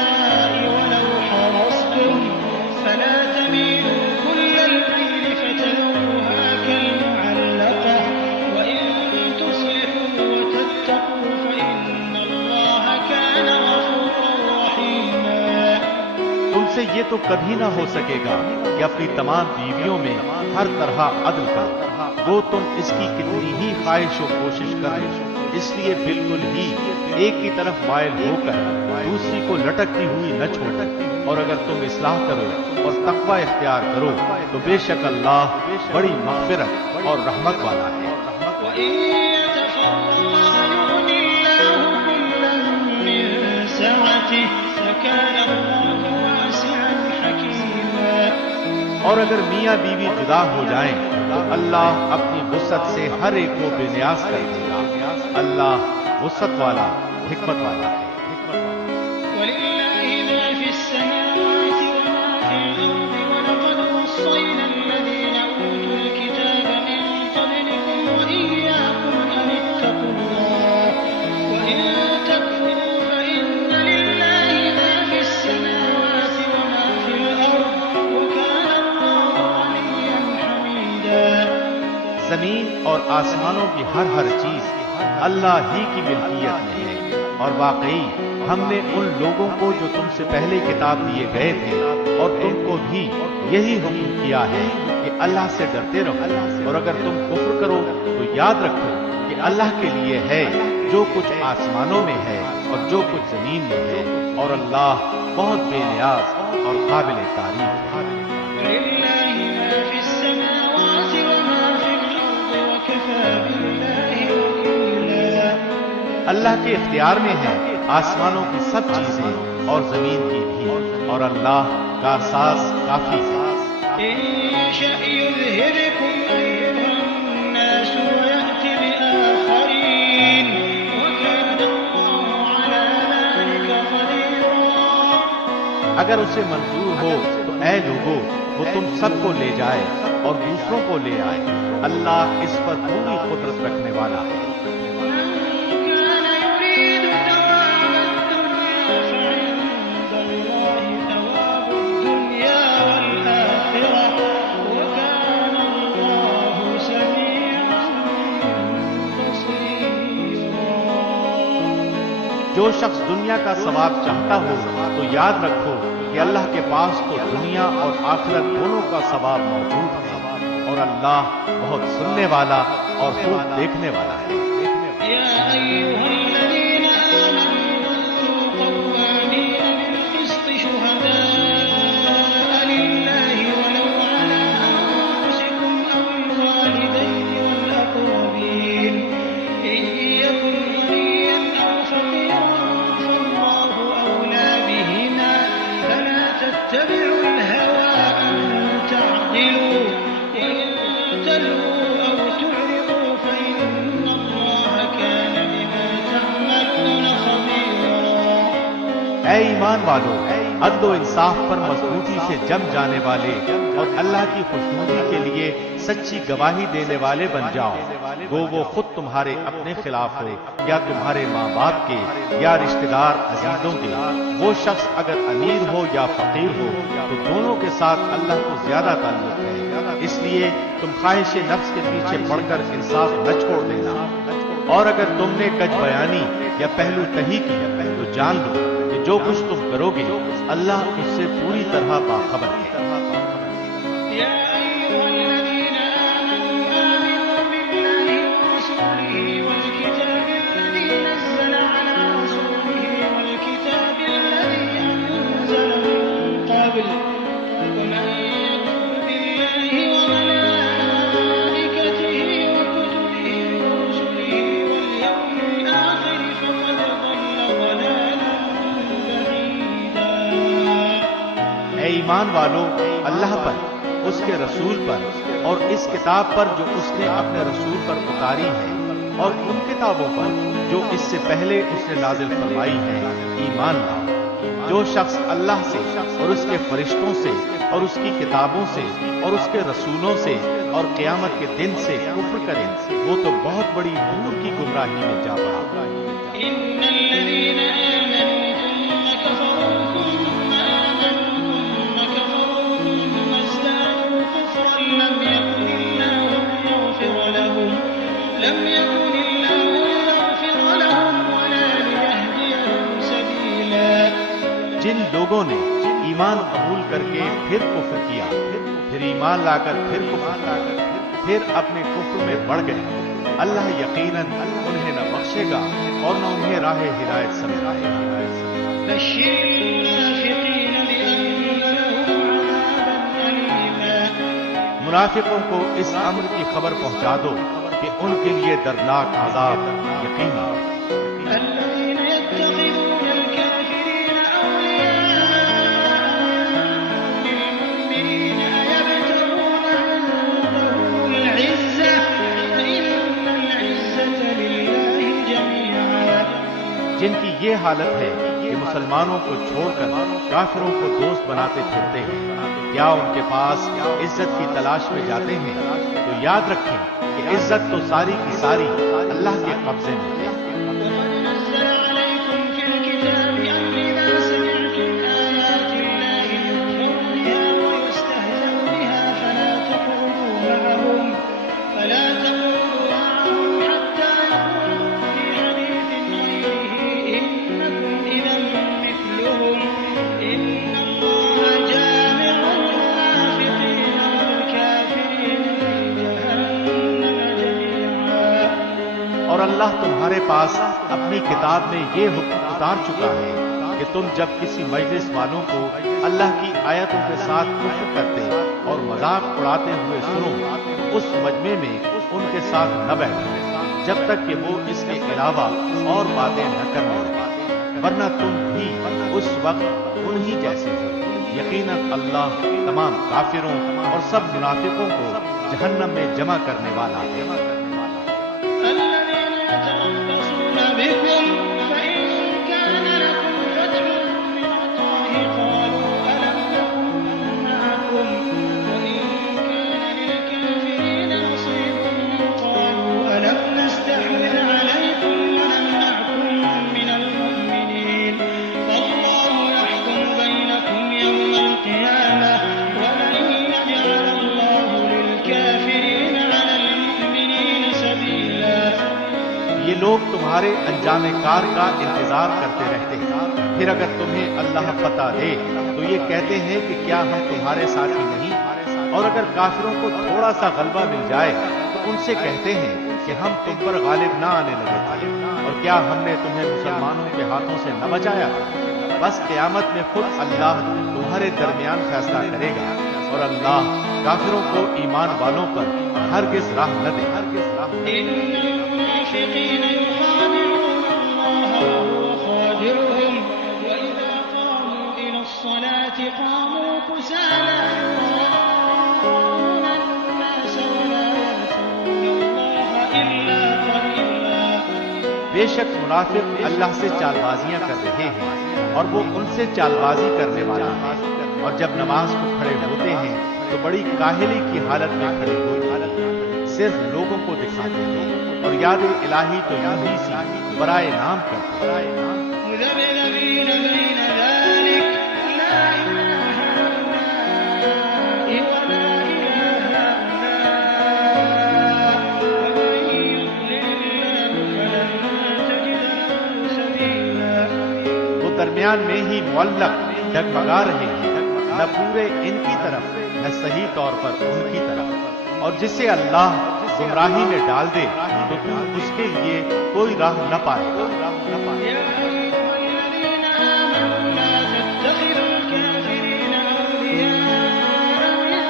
سے یہ تو کبھی نہ ہو سکے گا کہ اپنی تمام بیویوں میں ہر طرح عدل کرو، وہ تم اس کی کتنی ہی خواہش و کوشش کر لو، اس لیے بالکل ہی ایک کی طرف مائل ہو کر دوسری کو لٹکتی ہوئی نہ چھوڑو، اور اگر تم اصلاح کرو اور تقوی اختیار کرو تو بے شک اللہ بڑی مغفرت اور رحمت والا ہے۔ اور اگر میاں بیوی جدا ہو جائیں تو اللہ اپنی وسعت سے ہر ایک کو بے نیاز کر دے گا، اللہ وسعت والا حکمت والا ہے۔ زمین اور آسمانوں کی ہر چیز اللہ ہی کی ملکیت میں ہے، اور واقعی ہم نے ان لوگوں کو جو تم سے پہلے کتاب دیے گئے تھے اور تم کو بھی یہی حکم کیا ہے کہ اللہ سے ڈرتے رہو، اور اگر تم کفر کرو تو یاد رکھو کہ اللہ کے لیے ہے جو کچھ آسمانوں میں ہے اور جو کچھ زمین میں ہے، اور اللہ بہت بے نیاز اور قابل تعریف ہے۔ اللہ کے اختیار میں ہے آسمانوں کی سب چیزیں اور زمین کی بھی، اور اللہ کارساز کافی ہے۔ اگر اسے منظور ہو تو اے لوگو وہ تم سب کو لے جائے اور دوسروں کو لے آئے، اللہ اس پر پوری قدرت رکھنے والا ہے۔ جو شخص دنیا کا ثواب چاہتا ہو تو یاد رکھو کہ اللہ کے پاس تو دنیا اور آخرت دونوں کا ثواب موجود ہے، اور اللہ بہت سننے والا اور خوب دیکھنے والا ہے۔ اے ایمان والو، عدل و انصاف پر مضبوطی سے جم جانے والے اور اللہ کی خوشنودی کے لیے سچی گواہی دینے والے بن جاؤ، گو وہ خود تمہارے اپنے خلاف ہو یا تمہارے ماں باپ کے یا رشتہ دار عزیزوں کے۔ وہ شخص اگر امیر ہو یا فقیر ہو تو دونوں کے ساتھ اللہ کو زیادہ تعلق ہے، اس لیے تم خواہش نفس کے پیچھے پڑ کر انصاف نہ چھوڑ دینا، اور اگر تم نے کج بیانی یا پہلو تہی کی تو جان لو کہ جو کچھ تم کرو گے اللہ اس سے پوری طرح باخبر ہے۔ ایمان والو، اللہ پر، اس کے رسول پر اور اس کتاب پر جو اس نے اپنے رسول پر اتاری ہے اور ان کتابوں پر جو اس سے پہلے اس نے نازل فرمائی ہے ایمان لاؤ۔ جو شخص اللہ سے اور اس کے فرشتوں سے اور اس کی کتابوں سے اور اس کے رسولوں سے اور قیامت کے دن سے کفر کرے وہ تو بہت بڑی دور کی گمراہی میں جا پڑا۔ جن لوگوں نے ایمان قبول کر کے پھر کفر کیا، پھر ایمان لا کر پھر کفر، پھر اپنے کفر میں بڑھ گئے، اللہ یقیناً انہیں نہ بخشے گا اور نہ انہیں راہ ہدایت سمجھائے گا۔ بشر المنافقين بأن لهم عذابا أليما منافقوں کو اس امر کی خبر پہنچا دو کہ ان کے لیے دردناک عذاب یقینی ہے۔ الذين يتخذون الكافرين أولياء من المؤمنين أيبتغون عندهم العزة فإن العزة لله جميعا۔ جن کی یہ حالت ہے کہ مسلمانوں کو چھوڑ کر کافروں کو دوست بناتے پھرتے ہیں، کیا ان کے پاس عزت کی تلاش میں جاتے ہیں؟ تو یاد رکھیں کہ عزت تو ساری کی ساری اللہ کے قبضے میں ہے۔ وقد نزل عليكم في الكتاب أن إذا سمعتم آيات الله يكفر بها ويستهزأ بها فلا تقعدوا معهم حتى يقولوا في حديث غيره إنكم إذا مثلهم إن الله جامع المنافقين والكافرين في جهنم جميعا۔ اور اللہ تمہارے پاس اپنی کتاب میں یہ حکم اتار چکا ہے کہ تم جب کسی مجلس والوں کو اللہ کی آیتوں کے ساتھ کفر کرتے اور مذاق اڑاتے ہوئے سنو، اس مجمع میں ان کے ساتھ نہ بیٹھو جب تک کہ وہ اس کے علاوہ اور باتیں نہ کرنے لگے، ورنہ تم بھی اس وقت انہی جیسے ہو۔ یقیناً اللہ تمام کافروں اور سب منافقوں کو جہنم میں جمع کرنے والا ہے۔ الذين يتربصون بكم فإن كان لكم فتح من الله قالوا ألم نكن معكم وإن كان للكافرين نصيب قالوا ألم نستحوذ عليكم ونمنعكم من المؤمنين فالله يحكم بينكم يوم القيامة ولن يجعل الله للكافرين على المؤمنين سبيلا۔ یہ لوگ تمہارے انجام کار کا انتظار کرتے رہتے ہیں، پھر اگر تمہیں اللہ فتح دے تو یہ کہتے ہیں کہ کیا ہم تمہارے ساتھی نہیں، اور اگر کافروں کو تھوڑا سا غلبہ مل جائے تو ان سے کہتے ہیں کہ ہم تم پر غالب نہ آنے لگے تھے، اور کیا ہم نے تمہیں مسلمانوں کے ہاتھوں سے نہ بچایا تھا؟ بس قیامت میں خود اللہ تمہارے درمیان فیصلہ کرے گا، اور اللہ کافروں کو ایمان والوں پر ہرگز راہ نہ دے۔ إن المنافقين يخادعون الله وهو خادعهم وإذا قاموا إلى الصلاة قاموا كسالى يراءون الناس ولا يذكرون الله إلا قليلا۔ بے شک منافق اللہ سے چال بازیاں کر رہے ہیں اور وہ ان سے چال بازی کرنے والا ہے، اور جب نماز کو کھڑے ہوتے ہیں تو بڑی کاہلی کی حالت میں کھڑے ہوئے صرف لوگوں کو دکھاتے ہیں، اور یاد الہی تو یوں ہی سی برائے نام کرتے ہیں۔ مذبذبين بين ذلك لا إله هؤلاء ولا إله هؤلاء ومن يضلل الله فلن تجد له سبيلا۔ وہ درمیان میں ہی معلق ڈگمگا رہے ہیں، نہ پورے ان کی طرف نہ صحیح طور پر ان کی طرف، اور جسے اللہ گمراہی میں ڈال دے تو تو اس کے لیے کوئی راہ نہ پائے گا۔ يا أيها الذين آمنوا لا تتخذوا الكافرين أولياء من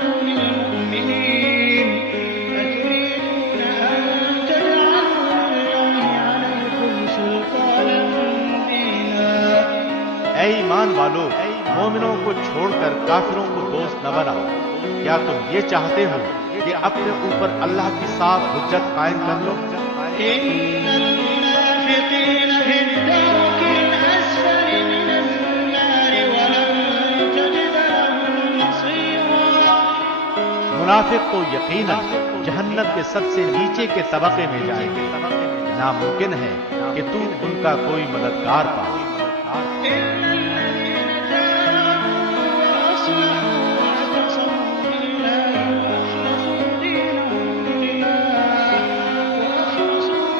دون المؤمنين أتريدون أن تجعلوا لله عليكم سلطانا مبينا۔ اے ایمان والو، مومنوں کو چھوڑ کر کافروں کو دوست نہ بناؤ۔ کیا تم یہ چاہتے ہو کہ اپنے اوپر اللہ کی صاف حجت قائم کر لو؟ إن المنافقين في الدرك الأسفل من النار ولن تجد لهم نصيرا۔ منافق تو یقیناً جہنم کے سب سے نیچے کے طبقے میں جائیں گے، ناممکن ہے کہ تو ان کا کوئی مددگار پائے۔ إلا الذين تابوا وأصلحوا واعتصموا بالله وأخلصوا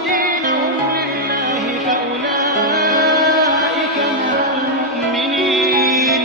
دينهم لله فأولئك مع المؤمنين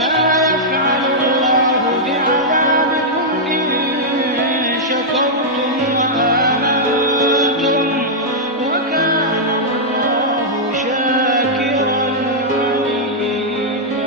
ما يفعل الله بعذابكم إن شكرتم وآمنتم وكان الله شاكرا عليما